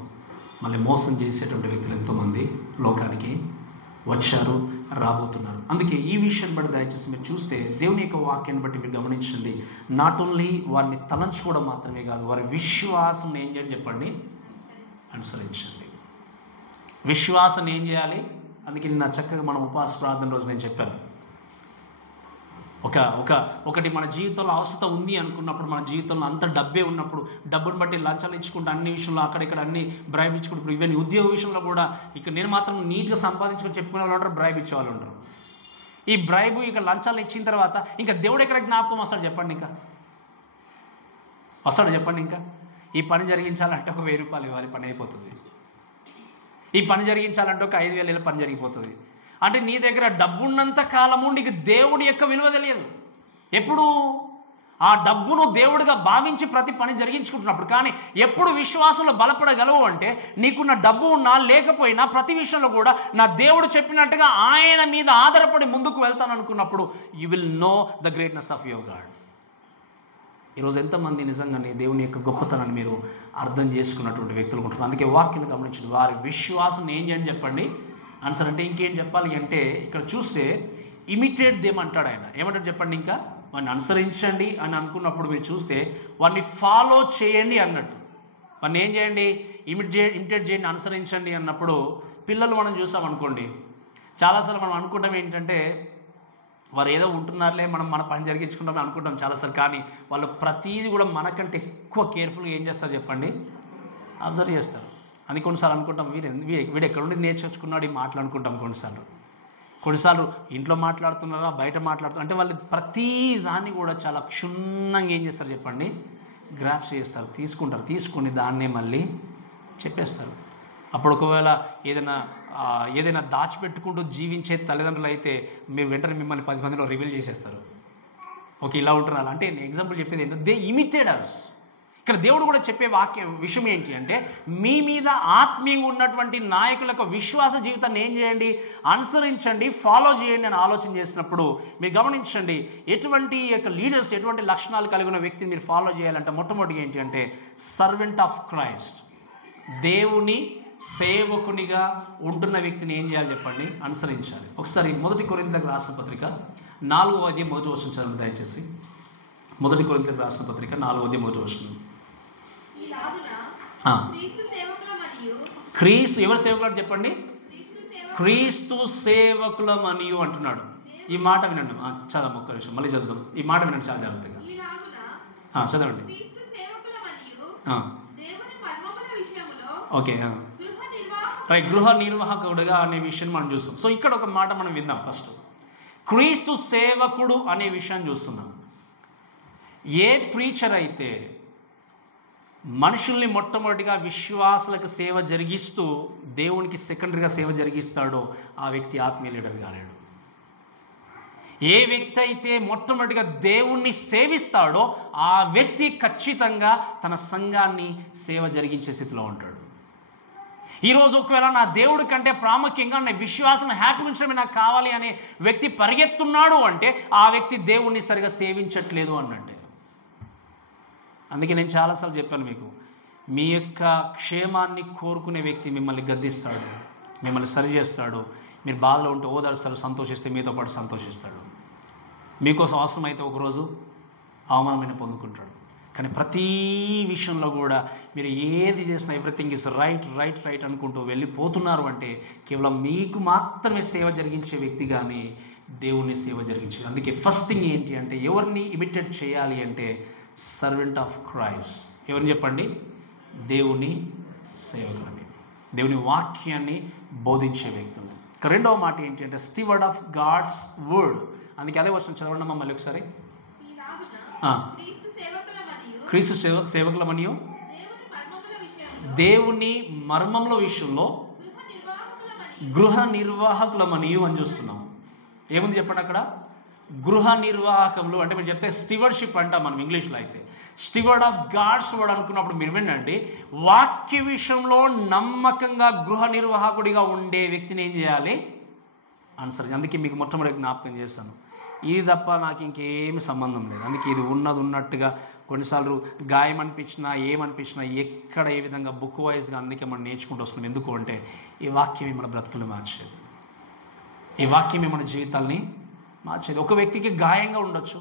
మళ్ళీ మోసం చేసేటువంటి వ్యక్తులు ఎంతోమంది లోకానికి వచ్చారు, రాబోతున్నారు. అందుకే ఈ విషయాన్ని బట్టి దయచేసి మీరు చూస్తే దేవుని యొక్క వాక్యాన్ని బట్టి మీరు గమనించండి, నాట్ ఓన్లీ వారిని తలంచుకోవడం మాత్రమే కాదు, వారి విశ్వాసం ఏం చేయాలి చెప్పండి? అనుసరించండి. విశ్వాసం ఏం చేయాలి? అందుకే నిన్న చక్కగా మనం ఉపవాస ప్రార్థన రోజు నేను చెప్పాను, ఒకటి మన జీవితంలో అవసరం ఉంది అనుకున్నప్పుడు, మన జీవితంలో అంత డబ్బే ఉన్నప్పుడు, డబ్బును బట్టి లంచాలు ఇచ్చుకుంటూ అన్ని విషయంలో అక్కడిక్కడ అన్ని బ్రైబ్ ఇచ్చుకుంటూ, ఇప్పుడు ఈవెన్ ఉద్యోగ విషయంలో కూడా ఇక నేను మాత్రం నీట్గా సంపాదించుకొని చెప్పుకునే వాళ్ళు ఉంటారు, బ్రైబ్ ఇచ్చే వాళ్ళు ఉంటారు. ఈ బ్రైబు ఇక లంచాలు ఇచ్చిన తర్వాత ఇంకా దేవుడు ఎక్కడ జ్ఞాపకం వస్తాడు చెప్పండి? ఇంకా వస్తాడు చెప్పండి? ఇంకా ఈ పని జరిగించాలంటే ఒక 1000 రూపాయలు ఇవ్వాలి, పని అయిపోతుంది. ఈ పని జరిగించాలంటే ఒక 5000 పని జరిగిపోతుంది. అంటే నీ దగ్గర డబ్బున్నంత కాలము నీకు దేవుడి యొక్క విలువ తెలియదు. ఎప్పుడు ఆ డబ్బును దేవుడిగా భావించి ప్రతి పని జరిగించుకుంటున్నప్పుడు. కానీ ఎప్పుడు విశ్వాసంలో బలపడగలవు అంటే, నీకున్న డబ్బు ఉన్నా లేకపోయినా ప్రతి విషయంలో కూడా నా దేవుడు చెప్పినట్టుగా ఆయన మీద ఆధారపడి ముందుకు వెళ్తాను అనుకున్నప్పుడు you will know the greatness of your God. ఈరోజు ఎంతమంది నిజంగానే దేవుని యొక్క గొప్పతనాన్ని మీరు అర్థం చేసుకున్నటువంటి వ్యక్తులు ఉంటున్నారు. అందుకే వాక్యం గమనించండి, వారి విశ్వాసం ఏం చేయండి చెప్పండి ఆన్సర్. అంటే ఇంకేం చెప్పాలి అంటే, ఇక్కడ చూస్తే ఇమిటేట్ దేమ్ అంటాడు ఆయన. ఏమంటాడు చెప్పండి? ఇంకా వాడిని అనుసరించండి అని అనుకున్నప్పుడు మీరు చూస్తే వాడిని ఫాలో చేయండి అన్నట్టు. వాడిని ఏం చేయండి? ఇమిటేట్ చేయండి, అనుసరించండి అన్నప్పుడు పిల్లలు మనం చూసామనుకోండి, చాలాసార్లు మనం అనుకుంటాం ఏంటంటే వారు ఏదో ఉంటున్నారులే, మనం మన పని జరిగించుకుంటామని అనుకుంటాం చాలాసార్లు. కానీ వాళ్ళు ప్రతీది కూడా మనకంటే ఎక్కువ కేర్ఫుల్గా ఏం చేస్తారు చెప్పండి? అబ్జర్వ్ చేస్తారు. అని కొన్నిసార్లు అనుకుంటాం, వీడు ఎక్కడుండి నేర్చుకున్నాడు ఈ మాటలు అనుకుంటాం. కొన్నిసార్లు ఇంట్లో మాట్లాడుతున్నారా, బయట మాట్లాడుతున్నారు అంటే వాళ్ళు ప్రతీ దాన్ని కూడా చాలా క్షుణ్ణంగా ఏం చేస్తారు చెప్పండి? గ్రాప్స్ చేస్తారు, తీసుకుని దాన్నే మళ్ళీ చెప్పేస్తారు. అప్పుడు ఒకవేళ ఏదైనా దాచిపెట్టుకుంటూ జీవించే తల్లిదండ్రులు అయితే మీరు వెంటనే మిమ్మల్ని 10 మందిలో రివీల్ చేసేస్తారు. ఓకే, ఇలా ఉంటున్నారు. అంటే నేను ఎగ్జాంపుల్ చెప్పేది ఏంటంటే, దే ఇమిటేట్ అస్. ఇక్కడ దేవుడు కూడా చెప్పే విషయం ఏంటి అంటే, మీ మీద ఆత్మీయంగా ఉన్నటువంటి నాయకుల యొక్క విశ్వాస జీవితాన్ని ఏం చేయండి? అనుసరించండి, ఫాలో చేయండి అని ఆలోచన చేసినప్పుడు మీరు గమనించండి, ఎటువంటి యొక్క లీడర్స్, ఎటువంటి లక్షణాలు కలిగిన వ్యక్తిని మీరు ఫాలో చేయాలంటే మొట్టమొదటిగా ఏంటి అంటే, సర్వెంట్ ఆఫ్ క్రైస్ట్, దేవుని సేవకునిగా ఉంటున్న వ్యక్తిని ఏం చేయాలి చెప్పండి? అనుసరించాలి. ఒకసారి 1 కొరింథీయులకు రాసిన పత్రిక 4వ అధ్యాయం 1వ వచనం చదవండి దయచేసి. 1 కొరింథీయులకు రాసిన పత్రిక 4వ అధ్యాయం 1వ వచనం. క్రీస్తు ఎవరు సేవకులు చెప్పండి? క్రీస్తు సేవకుల మరియు అంటున్నాడు. ఈ మాట వినండి, చదవం ఒక్క నిమిషం, మళ్ళీ చదువుతాం. ఈ మాట వినండి చాలా జాగ్రత్తగా. చదవండి. Okay, right. గృహ నిర్వాహకుడుగా అనే విషయం మనం చూస్తాం. సో ఇక్కడ ఒక మాట మనం విందాం. ఫస్ట్ క్రీస్తు సేవకుడు అనే విషయాన్ని చూస్తున్నాం. ఏ ప్రీచర్ అయితే మనుషుల్ని మొట్టమొదటిగా విశ్వాసులకు సేవ జరిగిస్తూ దేవునికి సెకండరీగా సేవ జరిగిస్తాడో ఆ వ్యక్తి ఆత్మీయ లీడర్ కాలేడు. ఏ వ్యక్తి అయితే మొట్టమొదటిగా దేవుణ్ణి సేవిస్తాడో ఆ వ్యక్తి ఖచ్చితంగా తన సంఘాన్ని సేవ జరిగించే స్థితిలో ఉంటాడు. ఈరోజు ఒకవేళ నా దేవుడి కంటే ప్రాముఖ్యంగా నా విశ్వాసం హ్యాపీ ఉంచడమే నాకు కావాలి అనే వ్యక్తి పరిగెత్తున్నాడు అంటే ఆ వ్యక్తి దేవుణ్ణి సరిగా సేవించట్లేదు అన్నట్టే. అందుకే నేను చాలాసార్లు చెప్పాను మీకు, మీ యొక్క క్షేమాన్ని కోరుకునే వ్యక్తి మిమ్మల్ని గద్దిస్తాడు, మిమ్మల్ని సరి చేస్తాడు. మీరు బాధలో ఉంటే ఓదారుస్తాడు, సంతోషిస్తే మీతో పాటు సంతోషిస్తాడు. మీకోసం అవసరమైతే ఒకరోజు అవమానమైన పొందుకుంటాడు. కానీ ప్రతి విషయంలో కూడా మీరు ఏది చేసినా everything is right right right అనుకుంటూ వెళ్ళిపోతున్నారు అంటే కేవలం మీకు మాత్రమే సేవ జరిగించే వ్యక్తి కానీ దేవుణ్ణి సేవ జరిగించే. అందుకే ఫస్ట్ థింగ్ ఏంటి అంటే, ఎవరిని ఇమిటేట్ చేయాలి అంటే సర్వెంట్ ఆఫ్ క్రైస్ట్. ఎవరిని చెప్పండి? దేవుని సేవకులని, దేవుని వాక్యాన్ని బోధించే వ్యక్తులు. ఇక రెండవ మాట ఏంటి అంటే స్టీవర్డ్ ఆఫ్ గాడ్స్ వర్డ్. అందుకే అదే వచ్చిన చదవండి మళ్ళీ ఒకసారి. క్రీస్తు సేవకుల మరియు దేవుని మర్మముల విషయంలో గృహ నిర్వాహకుల మరియు అని చూస్తున్నాం. ఏముంది చెప్పండి అక్కడ? గృహ నిర్వాహకములు అంటే మీరు చెప్తే స్టివర్షిప్ అంటాం మనం ఇంగ్లీష్లో. అయితే స్టివర్డ్ ఆఫ్ గాడ్స్ వర్డ్ అనుకున్నప్పుడు మీరు వినండి, వాక్య విషయంలో నమ్మకంగా గృహ నిర్వాహకుడిగా ఉండే వ్యక్తిని ఏం చేయాలి? అనుసరించి. అందుకే మీకు మొట్టమొదటి జ్ఞాపకం చేశాను, ఇది తప్ప నాకు ఇంకేమి సంబంధం లేదు. అందుకే ఇది ఉన్నది ఉన్నట్టుగా, కొన్నిసార్లు గాయం అనిపించినా ఏమనిపించినా ఎక్కడ ఏ విధంగా బుక్ వైజ్గా అందుకే మనం నేర్చుకుంటూ వస్తున్నాం. ఎందుకు అంటే ఈ వాక్యమే మన బ్రతుకులు మార్చేది, ఈ వాక్యమే మన జీవితాల్ని మార్చేది. ఒక వ్యక్తికి గాయంగా ఉండొచ్చు,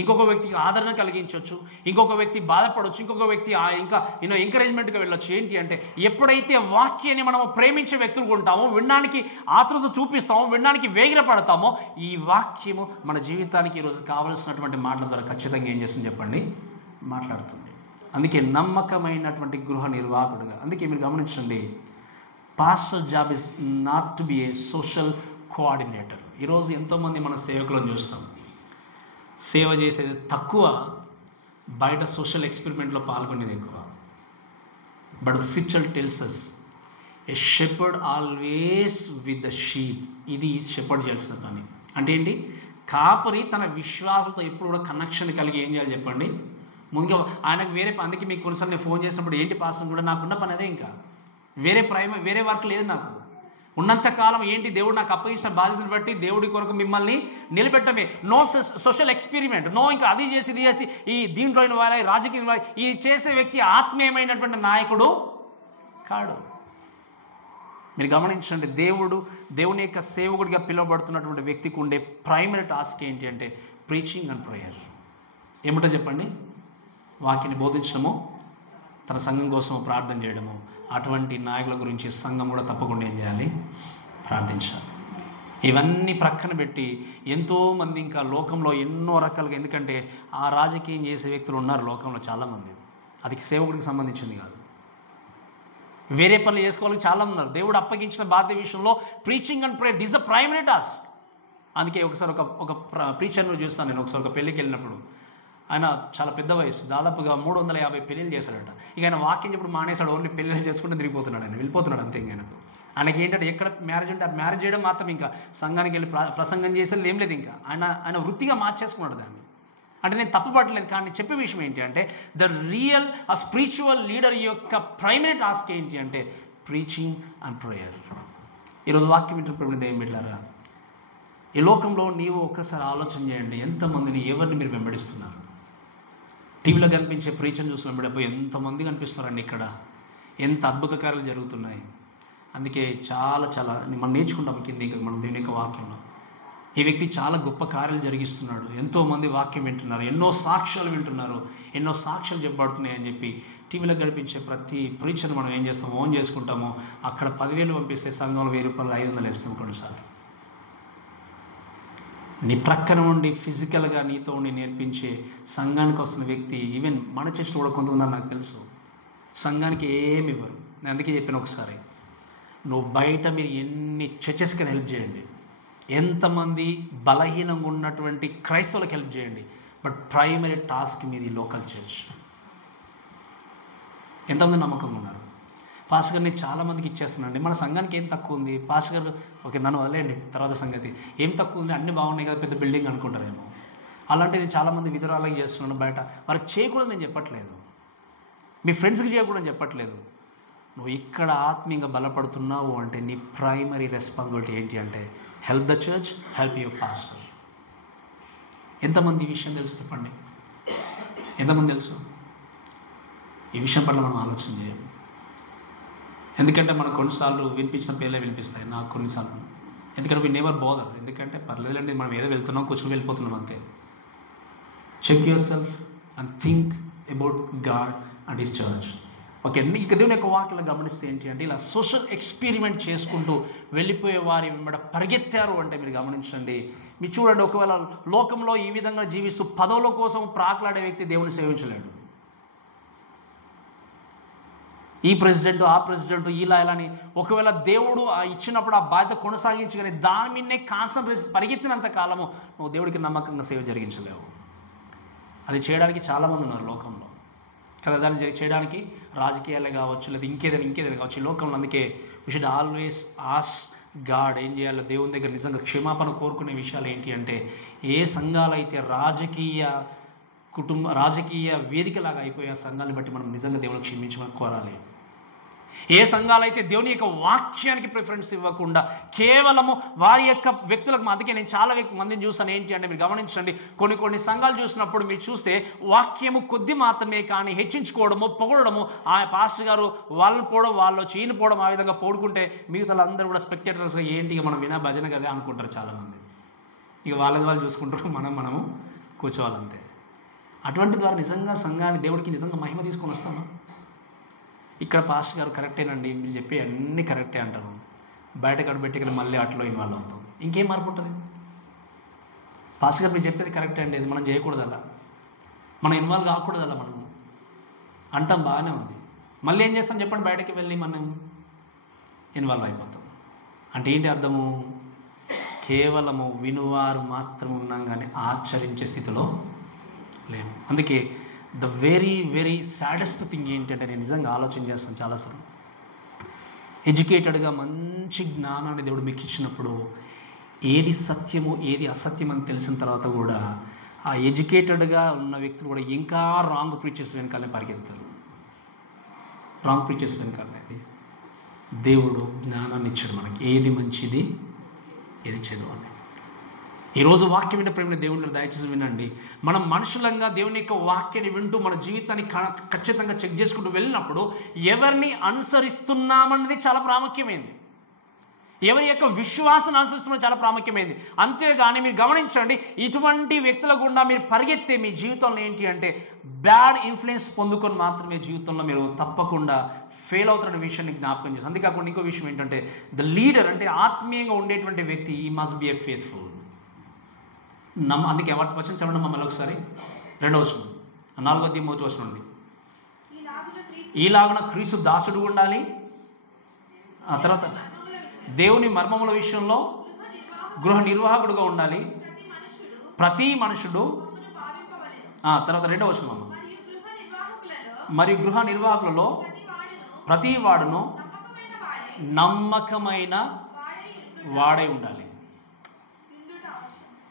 ఇంకొక వ్యక్తికి ఆదరణ కలిగించవచ్చు, ఇంకొక వ్యక్తి బాధపడవచ్చు, ఇంకొక వ్యక్తి ఇంకా ఎంకరేజ్మెంట్గా వెళ్ళొచ్చు. ఏంటి అంటే ఎప్పుడైతే వాక్యాన్ని మనము ప్రేమించే వ్యక్తులు ఉంటామో, వినడానికి ఆతృత చూపిస్తామో, వినడానికి వేగిరపడతామో, ఈ వాక్యము మన జీవితానికి ఈరోజు కావలసినటువంటి మాటల ద్వారా ఖచ్చితంగా ఏం చేస్తుంది చెప్పండి, మాట్లాడుతుంది. అందుకే నమ్మకమైనటువంటి గృహ నిర్వాహకుడుగా, అందుకే మీరు గమనించండి, pastor job is not to be A social coordinator. ఈరోజు ఎంతోమంది మన సేవకులను చూస్తాం, సేవ చేసేది తక్కువ, బయట సోషల్ ఎక్స్పెరిమెంట్లో పాల్గొనేది ఎక్కువ. But scripture tells us A shepherd always with the sheep. ఇది షెపర్డ్ చేయాల్సిన పని. అంటే ఏంటి, కాపరి తన విశ్వాసంతో ఎప్పుడు కూడా కనెక్షన్ కలిగి ఏం చేయాలి చెప్పండి, ముందుగా ఆయనకు వేరే అందుకే మీకు కొన్నిసార్లు నేను ఫోన్ చేసినప్పుడు ఏంటి పాస్టర్ కూడా నాకున్న పని అదే, ఇంకా వేరే వర్క్ లేదు నాకు. ఉన్నంతకాలం ఏంటి దేవుడు నాకు అప్పగించిన బాధ్యతను బట్టి దేవుడి కొరకు మిమ్మల్ని నిలబెట్టమే. నో సోషల్ ఎక్స్పెరిమెంట్, నో ఇంకా అది చేసి ఇది చేసి ఈ దీంట్లో వాళ్ళ రాజకీయ ఈ చేసే వ్యక్తి ఆత్మీయమైనటువంటి నాయకుడు కాడు. మీరు గమనించండి, దేవుని యొక్క సేవకుడిగా పిలువబడుతున్నటువంటి వ్యక్తికి ఉండే ప్రైమరీ టాస్క్ ఏంటి అంటే ప్రీచింగ్ అండ్ ప్రేయర్. ఏమిటో చెప్పండి, వాక్యాన్ని బోధించడము, తన సంఘం కోసం ప్రార్థన చేయడము. అటువంటి నాయకుల గురించి సంఘం కూడా తప్పకుండా ఏం చేయాలి, ప్రార్థించాలి. ఇవన్నీ ప్రక్కన పెట్టి ఎంతోమంది ఇంకా లోకంలో ఎన్నో రకాలుగా, ఎందుకంటే ఆ రాజకీయం చేసే వ్యక్తులు ఉన్నారు లోకంలో చాలామంది, అది సేవకుడికి సంబంధించింది కాదు, వేరే పనులు చేసుకోవాలి చాలా ఉన్నారు. దేవుడు అప్పగించిన బాధ్యత విషయంలో preaching and prayer this the primary task. అందుకే ఒకసారి ఒక ప్రీచర్ను చూస్తాను నేను. ఒకసారి ఒక పెళ్ళికి వెళ్ళినప్పుడు, ఆయన చాలా పెద్ద వయసు, దాదాపుగా 350 పెళ్ళిళ్ళు చేశాడట. ఇక ఆయన వాక్యం చెప్పుడు మానేశాడు, ఓన్లీ పెళ్ళిళ్ళు చేసుకుంటూ తిరిగిపోతున్నాడు, ఆయన వెళ్ళిపోతున్నాడు అంతే. ఆయనకి ఏంటంటే ఎక్కడ మ్యారేజ్ ఉంటే ఆ మ్యారేజ్ చేయడం మాత్రం, ఇంకా సంఘానికి వెళ్ళి ప్రసంగం చేసేది ఏం లేదు. ఇంకా ఆయన వృత్తిగా మార్చేసుకున్నాడు దాన్ని. అంటే నేను తప్పుపట్టలేదు, కానీ చెప్పే విషయం ఏంటి అంటే ద రియల్ స్పిరిచువల్ లీడర్ యొక్క ప్రైమరీ టాస్క్ ఏంటి అంటే ప్రీచింగ్ అండ్ ప్రేయర్. ఈరోజు వాక్యం వింటున్నప్పుడు ఏం పెట్టారా, ఈ లోకంలో నీవు ఒక్కసారి ఆలోచన చేయండి, ఎంతమందిని ఎవరిని మీరు వెంబడిస్తున్నారు. టీవీలో కనిపించే ప్రీచర్ని చూసి వెంబడిపోయి ఎంతమంది కనిపిస్తున్నారండి, ఇక్కడ ఎంత అద్భుత కార్యాలు జరుగుతున్నాయి. అందుకే చాలా మనం నేర్చుకుంటాం కింద ఇంకా మనం దేవుని యొక్క వాక్యంలో. ఈ వ్యక్తి చాలా గొప్ప కార్యాలు జరిగిస్తున్నాడు, ఎంతోమంది వాక్యం వింటున్నారు, ఎన్నో సాక్ష్యాలు వింటున్నారు, ఎన్నో సాక్ష్యాలు చెప్పబడుతున్నాయి అని చెప్పి టీవీలో గడిపించే ప్రతి ప్రీచర్ని మనం ఏం చేస్తామో ఓన్ చేసుకుంటామో. అక్కడ 10,000 పంపిస్తే సంఘంలో 1,000 రూపాయలు 500 వేస్తాం కొన్నిసార్లు. నీ ప్రక్కన ఉండి ఫిజికల్గా నీతో ఉండి నేర్పించే సంఘానికి వస్తున్న వ్యక్తి, ఈవెన్ మన చర్చలో కూడా కొంతమంది నాకు తెలుసు సంఘానికి ఏమి ఇవ్వరు. నేను అందుకే చెప్పాను ఒకసారి, నువ్వు బయట మీరు ఎన్ని చర్చెస్కి హెల్ప్ చేయండి, ఎంతమంది బలహీనంగా ఉన్నటువంటి క్రైస్తవులకు హెల్ప్ చేయండి, బట్ ప్రైమరీ టాస్క్ మీది లోకల్ చర్చ్. ఎంతమంది నమ్మకంగా ఉన్నారు, పాస్టర్ గారిని చాలామందికి ఇచ్చేస్తున్నాండి, మన సంఘానికి ఏం తక్కువ ఉంది పాస్టర్ గారు, ఓకే నన్ను వదిలేయండి తర్వాత సంగతి, ఏం తక్కువ ఉంది, అన్నీ బాగున్నాయి కదా, పెద్ద బిల్డింగ్ అనుకుంటారేమో. అలాంటి నేను చాలామంది విధురాలకు చేస్తున్నాను బయట. వారికి చేయకూడదు నేను చెప్పట్లేదు, మీ ఫ్రెండ్స్కి చేయకూడదని చెప్పట్లేదు. నువ్వు ఇక్కడ ఆత్మీయంగా బలపడుతున్నావు అంటే నీ ప్రైమరీ రెస్పాన్సిబిలిటీ ఏంటి అంటే help the church, help your pastor. ఎంతమంది ఈ విషయం తెలుసు చెప్పండి, ఎంతమంది తెలుసు? ఈ విషయం పట్ల మనం ఆలోచన చేయాలి. ఎందుకంటే మనకు కొన్నిసార్లు వినిపించిన పేర్లే వినిపిస్తాయి నాకు కొన్నిసార్లు, ఎందుకంటే వీ నెవర్ బోదర్. ఎందుకంటే పర్లేదండి, మనం ఏదో వెళ్తున్నాం, కూర్చొని వెళ్ళిపోతున్నాం అంతే. Check your self and think about God and his church. Okay, ఇక దేవుని యొక్క వాక్యలో గమనిస్తే ఏంటి అంటే ఇలా సోషల్ ఎక్స్పెరిమెంట్ చేసుకుంటూ వెళ్ళిపోయే వారి వెంబడ పరిగెత్తారు అంటే మీరు గమనించండి. మీరు చూడండి, ఒకవేళ లోకంలో ఈ విధంగా జీవిస్తూ పదవుల కోసం ప్రాకులాడే వ్యక్తి దేవుని సేవించలేడు. ఈ ప్రెసిడెంట్ ఆ ప్రెసిడెంట్ ఇలా అని ఒకవేళ దేవుడు ఇచ్చినప్పుడు ఆ బాధ్యత కొనసాగించి కానీ దాని మీదనే కాన్సన్ట్రేట్ పరిగెత్తినంత కాలము నువ్వు దేవుడికి నమ్మకంగా సేవ జరిగించలేవు. అది చేయడానికి చాలామంది ఉన్నారు లోకంలో కదా, దాన్ని చేయడానికి రాజకీయాలే కావచ్చు, లేదా ఇంకేదైనా కావచ్చు ఈ లోకంలో. అందుకే we should always ask God ఏం చేయాలో, దేవుని దగ్గర నిజంగా క్షమాపణ కోరుకునే విషయాలు ఏంటి అంటే ఏ సంఘాలు అయితే రాజకీయ వేదికలాగా అయిపోయే ఆ సంఘాన్ని బట్టి మనం నిజంగా దేవుని క్షమించమని కోరాలి. ఏ సంఘాలైతే దేవుని యొక్క వాక్యానికి ప్రిఫరెన్స్ ఇవ్వకుండా కేవలము వారి యొక్క వ్యక్తులకు, అందుకే నేను చాలా మందిని చూసాను. ఏంటి అంటే మీరు గమనించండి, కొన్ని సంఘాలు చూసినప్పుడు మీరు చూస్తే వాక్యము కొద్ది మాత్రమే కానీ హెచ్చించుకోవడము, పొగడము, ఆ పాస్టర్ గారు వాళ్ళని పోవడం, వాళ్ళు చీని పోవడం, ఆ విధంగా పోడుకుంటే మిగతా అందరూ కూడా స్పెక్టేటర్స్గా ఏంటి మనం భజన కదా అనుకుంటారు చాలామంది. ఇక వాళ్ళది వాళ్ళు చూసుకుంటారు, మనము కూర్చోవాలంతే. అటువంటి ద్వారా నిజంగా సంఘాన్ని దేవుడికి నిజంగా మహిమ తీసుకొని వస్తామా? ఇక్కడ పాస్టర్ గారు కరెక్టేనండి, మీరు చెప్పే అన్నీ కరెక్టే అంటారు, బయట కడబెట్టుకుని మళ్ళీ అట్లో ఇన్వాల్వ్ అవుతాం. ఇంకేం మార్పు ఉంటుంది? పాస్టర్ గారు మీరు చెప్పేది కరెక్టే అండి, అది మనం చేయకూడదు, అలా మనం ఇన్వాల్వ్ కాకూడదు, అలా మనం అంటాం, బాగానే ఉంది. మళ్ళీ ఏం చేస్తాం చెప్పండి? బయటకి వెళ్ళి మనం ఇన్వాల్వ్ అయిపోతాం. అంటే ఏంటి అర్థము? కేవలము వినువారు మాత్రం ఉన్నాం కానీ ఆచరించే స్థితిలో లేము. అందుకే the very very saddest thing ఏంటంటే, నేను నిజంగా ఆలోచన చేస్తాను చాలాసార్లు, ఎడ్యుకేటెడ్గా మంచి జ్ఞానాన్ని దేవుడు మీకు ఇచ్చినప్పుడు ఏది సత్యము ఏది అసత్యం అని తెలిసిన తర్వాత కూడా ఆ ఎడ్యుకేటెడ్గా ఉన్న వ్యక్తులు కూడా ఇంకా రాంగ్ ప్రీచెస్ వెనకాలనే పరిగెత్తారు. రాంగ్ ప్రీచెస్ వెనకాలనే దేవుడు జ్ఞానాన్ని ఇచ్చాడు మనకి, ఏది మంచిది ఏది చెడు అని. ఈరోజు వాక్యం వింటే ప్రేమ దేవుని దయచేసి వినండి. మనం మనుషులంగా దేవుని యొక్క వాక్యాన్ని వింటూ మన జీవితాన్ని ఖచ్చితంగా చెక్ చేసుకుంటూ వెళ్ళినప్పుడు ఎవరిని అనుసరిస్తున్నామన్నది చాలా ప్రాముఖ్యమైంది. ఎవరి యొక్క విశ్వాసాన్ని అనుసరిస్తున్నది చాలా ప్రాముఖ్యమైంది. అంతేగాని మీరు గమనించండి, ఇటువంటి వ్యక్తుల గుండా మీరు పరిగెత్తే మీ జీవితంలో ఏంటి అంటే బ్యాడ్ ఇన్ఫ్లుయెన్స్ పొందుకొని మాత్రమే జీవితంలో మీరు తప్పకుండా ఫెయిల్ అవుతున్న విషయాన్ని జ్ఞాపకం చేస్తారు. అంతేకాకుండా ఇంకో విషయం ఏంటంటే, ద లీడర్ అంటే ఆత్మీయంగా ఉండేటువంటి వ్యక్తి ఈ మస్ట్ బి ఎ ఫెయిత్ఫుల్. అందుకే వాటి వచనం చదవండి మమ్మల్ని ఒకసారి. 2వ వచనం, 4వ అధ్యాయం 1వ వచనం నుండి. ఈలాగున క్రీస్తు దాసుడు ఉండాలి. ఆ తర్వాత దేవుని మర్మముల విషయంలో గృహ నిర్వాహకుడుగా ఉండాలి. ప్రతి మనుషుడు తర్వాత 2వ వచనం, మరియు గృహ నిర్వాహకులలో ప్రతి వాడును నమ్మకమైన వాడై ఉండాలి.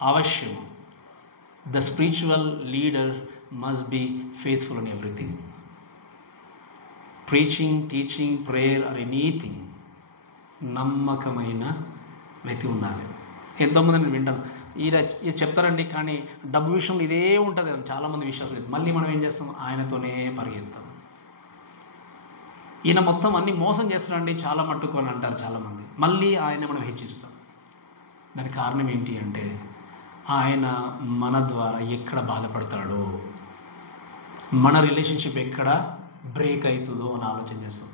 అవశ్యం. The spiritual leader must be faithful in everything. Preaching, teaching, prayer or anything, నమ్మకమైన వ్యక్తి ఉండాలి. ఎంతోమంది నేను వింటాను, ఇది చెప్తారండి కానీ డబ్బు విషయంలో ఇదే ఉంటుంది కదా, చాలామంది విశ్వాసం లేదు. మళ్ళీ మనం ఏం చేస్తాం? ఆయనతోనే పరిగెత్తాం. ఈయన మొత్తం అన్ని మోసం చేస్తాడండి చాలా మట్టుకు అని అంటారు చాలామంది. మళ్ళీ ఆయన మనం హెచ్చిస్తాం. దానికి కారణం ఏంటి అంటే, ఆయన మన ద్వారా ఎక్కడ బాధపడతాడో, మన రిలేషన్షిప్ ఎక్కడ బ్రేక్ అవుతుందో అని ఆలోచన చేస్తాం.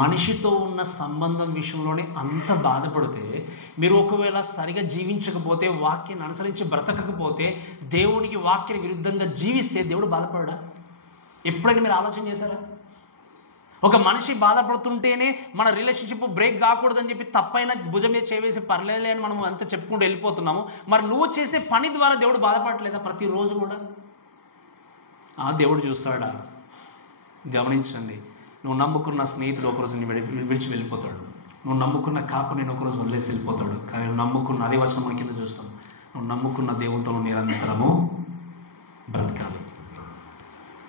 మనిషితో ఉన్న సంబంధం విషయంలోనే అంత బాధపడితే, మీరు ఒకవేళ సరిగా జీవించకపోతే, వాక్యాన్ని అనుసరించి బ్రతకకపోతే, దేవునికి వాక్యానికి విరుద్ధంగా జీవిస్తే దేవుడు బాధపడడా? ఎప్పుడైనా మీరు ఆలోచన చేశారా? ఒక మనిషి బాధపడుతుంటేనే మన రిలేషన్షిప్ బ్రేక్ కాకూడదని చెప్పి తప్పైనా భుజం మీద చేవేసి పర్లేదులే అని మనం అంతా చెప్పుకుంటూ వెళ్ళిపోతున్నాము. మరి నువ్వు చేసే పని ద్వారా దేవుడు బాధపడలేదా ప్రతిరోజు కూడా? దేవుడు చూస్తాడా? గమనించండి. నువ్వు నమ్ముకున్న స్నేహితుడు ఒకరోజు విడిచి వెళ్ళిపోతాడు. నువ్వు నమ్ముకున్న కాపు నేను ఒకరోజు వదిలేసి వెళ్ళిపోతాడు. కానీ నువ్వు నమ్ముకున్న, అదే వచనం మన కింద చూస్తాం, నువ్వు నమ్ముకున్న దేవునితో నిరంతరము బ్రతకాలి.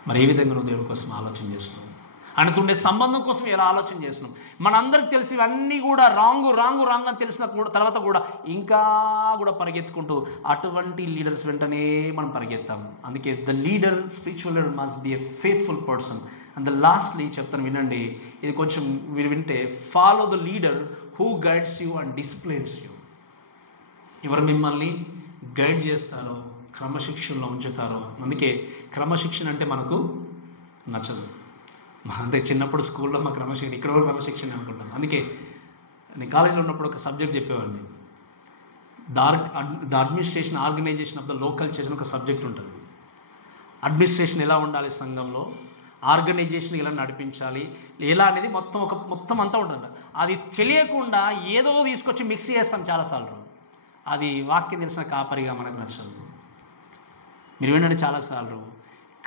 మరి ఏ విధంగా నువ్వు దేవుని కోసం ఆలోచన చేస్తున్నావు? ఆయనతో ఉండే సంబంధం కోసం ఎలా ఆలోచన చేస్తున్నాం? మనందరికి తెలిసి ఇవన్నీ కూడా రాంగ్ అని తెలిసిన తర్వాత కూడా ఇంకా కూడా పరిగెత్తుకుంటూ అటువంటి లీడర్స్ వెంటనే మనం పరిగెత్తాం. అందుకే the leader, spiritual leader must B a faithful person. And the lastly చెప్తాను వినండి, ఇది కొంచెం మీరు వింటే, follow the leader who guides you and disciplines you. ఎవరు మిమ్మల్ని గైడ్ చేస్తారో, క్రమశిక్షణలో ఉంచుతారో. అందుకే క్రమశిక్షణ అంటే మనకు నచ్చదు. అంతే, చిన్నప్పుడు స్కూల్లో మా క్రమశిక్షణ, ఇక్కడ కూడా క్రమశిక్షణ అనుకుంటాను. అందుకే నేను కాలేజీలో ఉన్నప్పుడు ఒక సబ్జెక్ట్ చెప్పేవాడిని, the administration organization of the local church అని ఒక సబ్జెక్ట్ ఉంటుంది. అడ్మినిస్ట్రేషన్ ఎలా ఉండాలి సంఘంలో, ఆర్గనైజేషన్ ఎలా నడిపించాలి, ఎలా అనేది మొత్తం అంతా ఉంటుంది. అది తెలియకుండా ఏదో తీసుకొచ్చి మిక్స్ చేస్తాం చాలాసార్లు. అది వాక్యం తెలిసిన కాపరిగా మనకు నచ్చదు. మీరు వినండి, చాలాసార్లు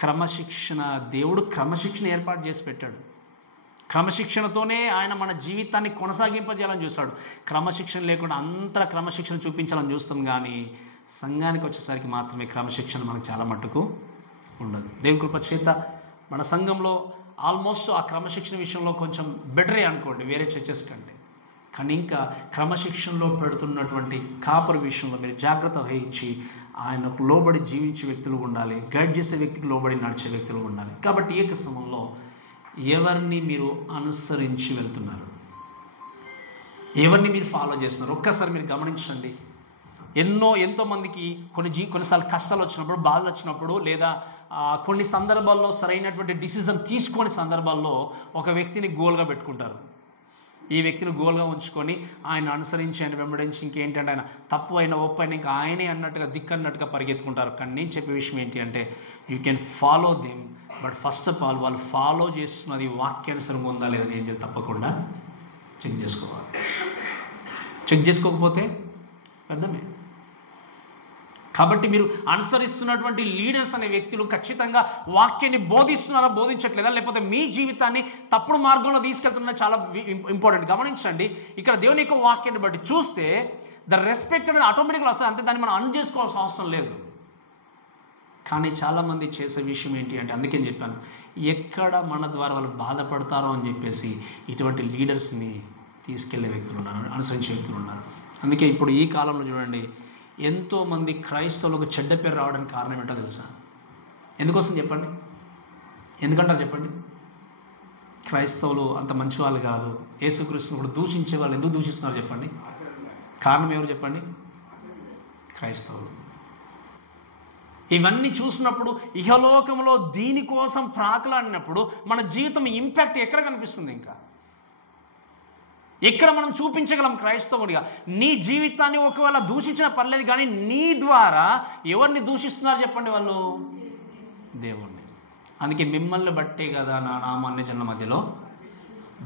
క్రమశిక్షణ, దేవుడు క్రమశిక్షణ ఏర్పాటు చేసి పెట్టాడు. క్రమశిక్షణతోనే ఆయన మన జీవితాన్ని కొనసాగింపజేయాలని చూస్తాడు. క్రమశిక్షణ లేకుండా అంతా క్రమశిక్షణ చూపించాలని చూస్తాం, కానీ సంఘానికి వచ్చేసరికి మాత్రమే క్రమశిక్షణ మనకు చాలా మట్టుకు ఉండదు. దేవుని కృప చేత మన సంఘంలో ఆల్మోస్ట్ ఆ క్రమశిక్షణ విషయంలో కొంచెం బెటరే అనుకోండి వేరే చర్చెస్ కంటే. కానీ ఇంకా క్రమశిక్షణలో పెడుతున్నటువంటి కాపరి విషయంలో మీరు జాగ్రత్త వహించి ఆయనకు లోబడి జీవించే వ్యక్తులు ఉండాలి. గైడ్ చేసే వ్యక్తికి లోబడి నడిచే వ్యక్తులు ఉండాలి. కాబట్టి ఏక సమయంలో ఎవరిని మీరు అనుసరించి వెళ్తున్నారు, ఎవరిని మీరు ఫాలో చేస్తున్నారు, ఒక్కసారి మీరు గమనించండి. ఎంతోమందికి కొన్నిసార్లు కష్టాలు వచ్చినప్పుడు, బాధలు వచ్చినప్పుడు, లేదా కొన్ని సందర్భాల్లో సరైనటువంటి డిసిజన్ తీసుకొని సందర్భాల్లో ఒక వ్యక్తిని గోల్గా పెట్టుకుంటారు. ఈ వ్యక్తిని గోల్గా ఉంచుకొని ఆయన అనుసరించి ఆయన వెంబడించి ఇంకేంటంటే ఆయన తప్పు అయినా ఒప్పు అయినా ఇంకా ఆయనే అన్నట్టుగా దిక్కన్నట్టుగా పరిగెత్తుకుంటారు. కానీ నేను చెప్పే విషయం ఏంటి అంటే you can follow them, but first of all వాళ్ళు ఫాలో చేస్తున్నది వాక్యానుసరంగా ఉందా లేదని ఏం చేయాలి, తప్పకుండా చెక్ చేసుకోవాలి. చెక్ చేసుకోకపోతే అర్థమే. కాబట్టి మీరు అనుసరిస్తున్నటువంటి లీడర్స్ అనే వ్యక్తులు ఖచ్చితంగా వాక్యాన్ని బోధిస్తున్నారా, బోధించట్లేదా, లేకపోతే మీ జీవితాన్ని తప్పుడు మార్గంలో తీసుకెళ్తున్నా చాలా ఇంపార్టెంట్. గమనించండి, ఇక్కడ దేవుని యొక్క వాక్యాన్ని బట్టి చూస్తే ద రెస్పెక్ట్ అనేది ఆటోమేటిక్గా వస్తుంది, అంతే, దాన్ని మనం అన్ చేసుకోవాల్సిన అవసరం లేదు. కానీ చాలామంది చేసే విషయం ఏంటి అంటే, అందుకే చెప్పాను, ఎక్కడ మన ద్వారా వాళ్ళు బాధపడతారో అని చెప్పేసి ఇటువంటి లీడర్స్ని తీసుకెళ్లే వ్యక్తులు ఉన్నారు, అనుసరించే వ్యక్తులు ఉన్నారు. అందుకే ఇప్పుడు ఈ కాలంలో చూడండి, ఎంతోమంది క్రైస్తవులకు చెడ్డ పేరు రావడానికి కారణం ఏంటో తెలుసా? ఎందుకోసం చెప్పండి, ఎందుకంటారు చెప్పండి? క్రైస్తవులు అంత మంచి వాళ్ళు కాదు, యేసుక్రీస్తుని కూడా దూషించే వాళ్ళు ఎందుకు దూషిస్తున్నారు చెప్పండి? కారణం ఎవరు చెప్పండి? క్రైస్తవులు. ఇవన్నీ చూసినప్పుడు ఇహలోకంలో దీనికోసం ప్రాకులాడినప్పుడు మన జీవితం ఇంపాక్ట్ ఎక్కడ కనిపిస్తుంది? ఇంకా ఎక్కడ మనం చూపించగలం క్రైస్తవుడిగా? నీ జీవితాన్ని ఒకవేళ దూషించిన పర్లేదు, కానీ నీ ద్వారా ఎవరిని దూషిస్తున్నారు చెప్పండి? వాళ్ళు దేవుణ్ణి. అందుకే మిమ్మల్ని బట్టే కదా నా నామాన్ని జనుల మధ్యలో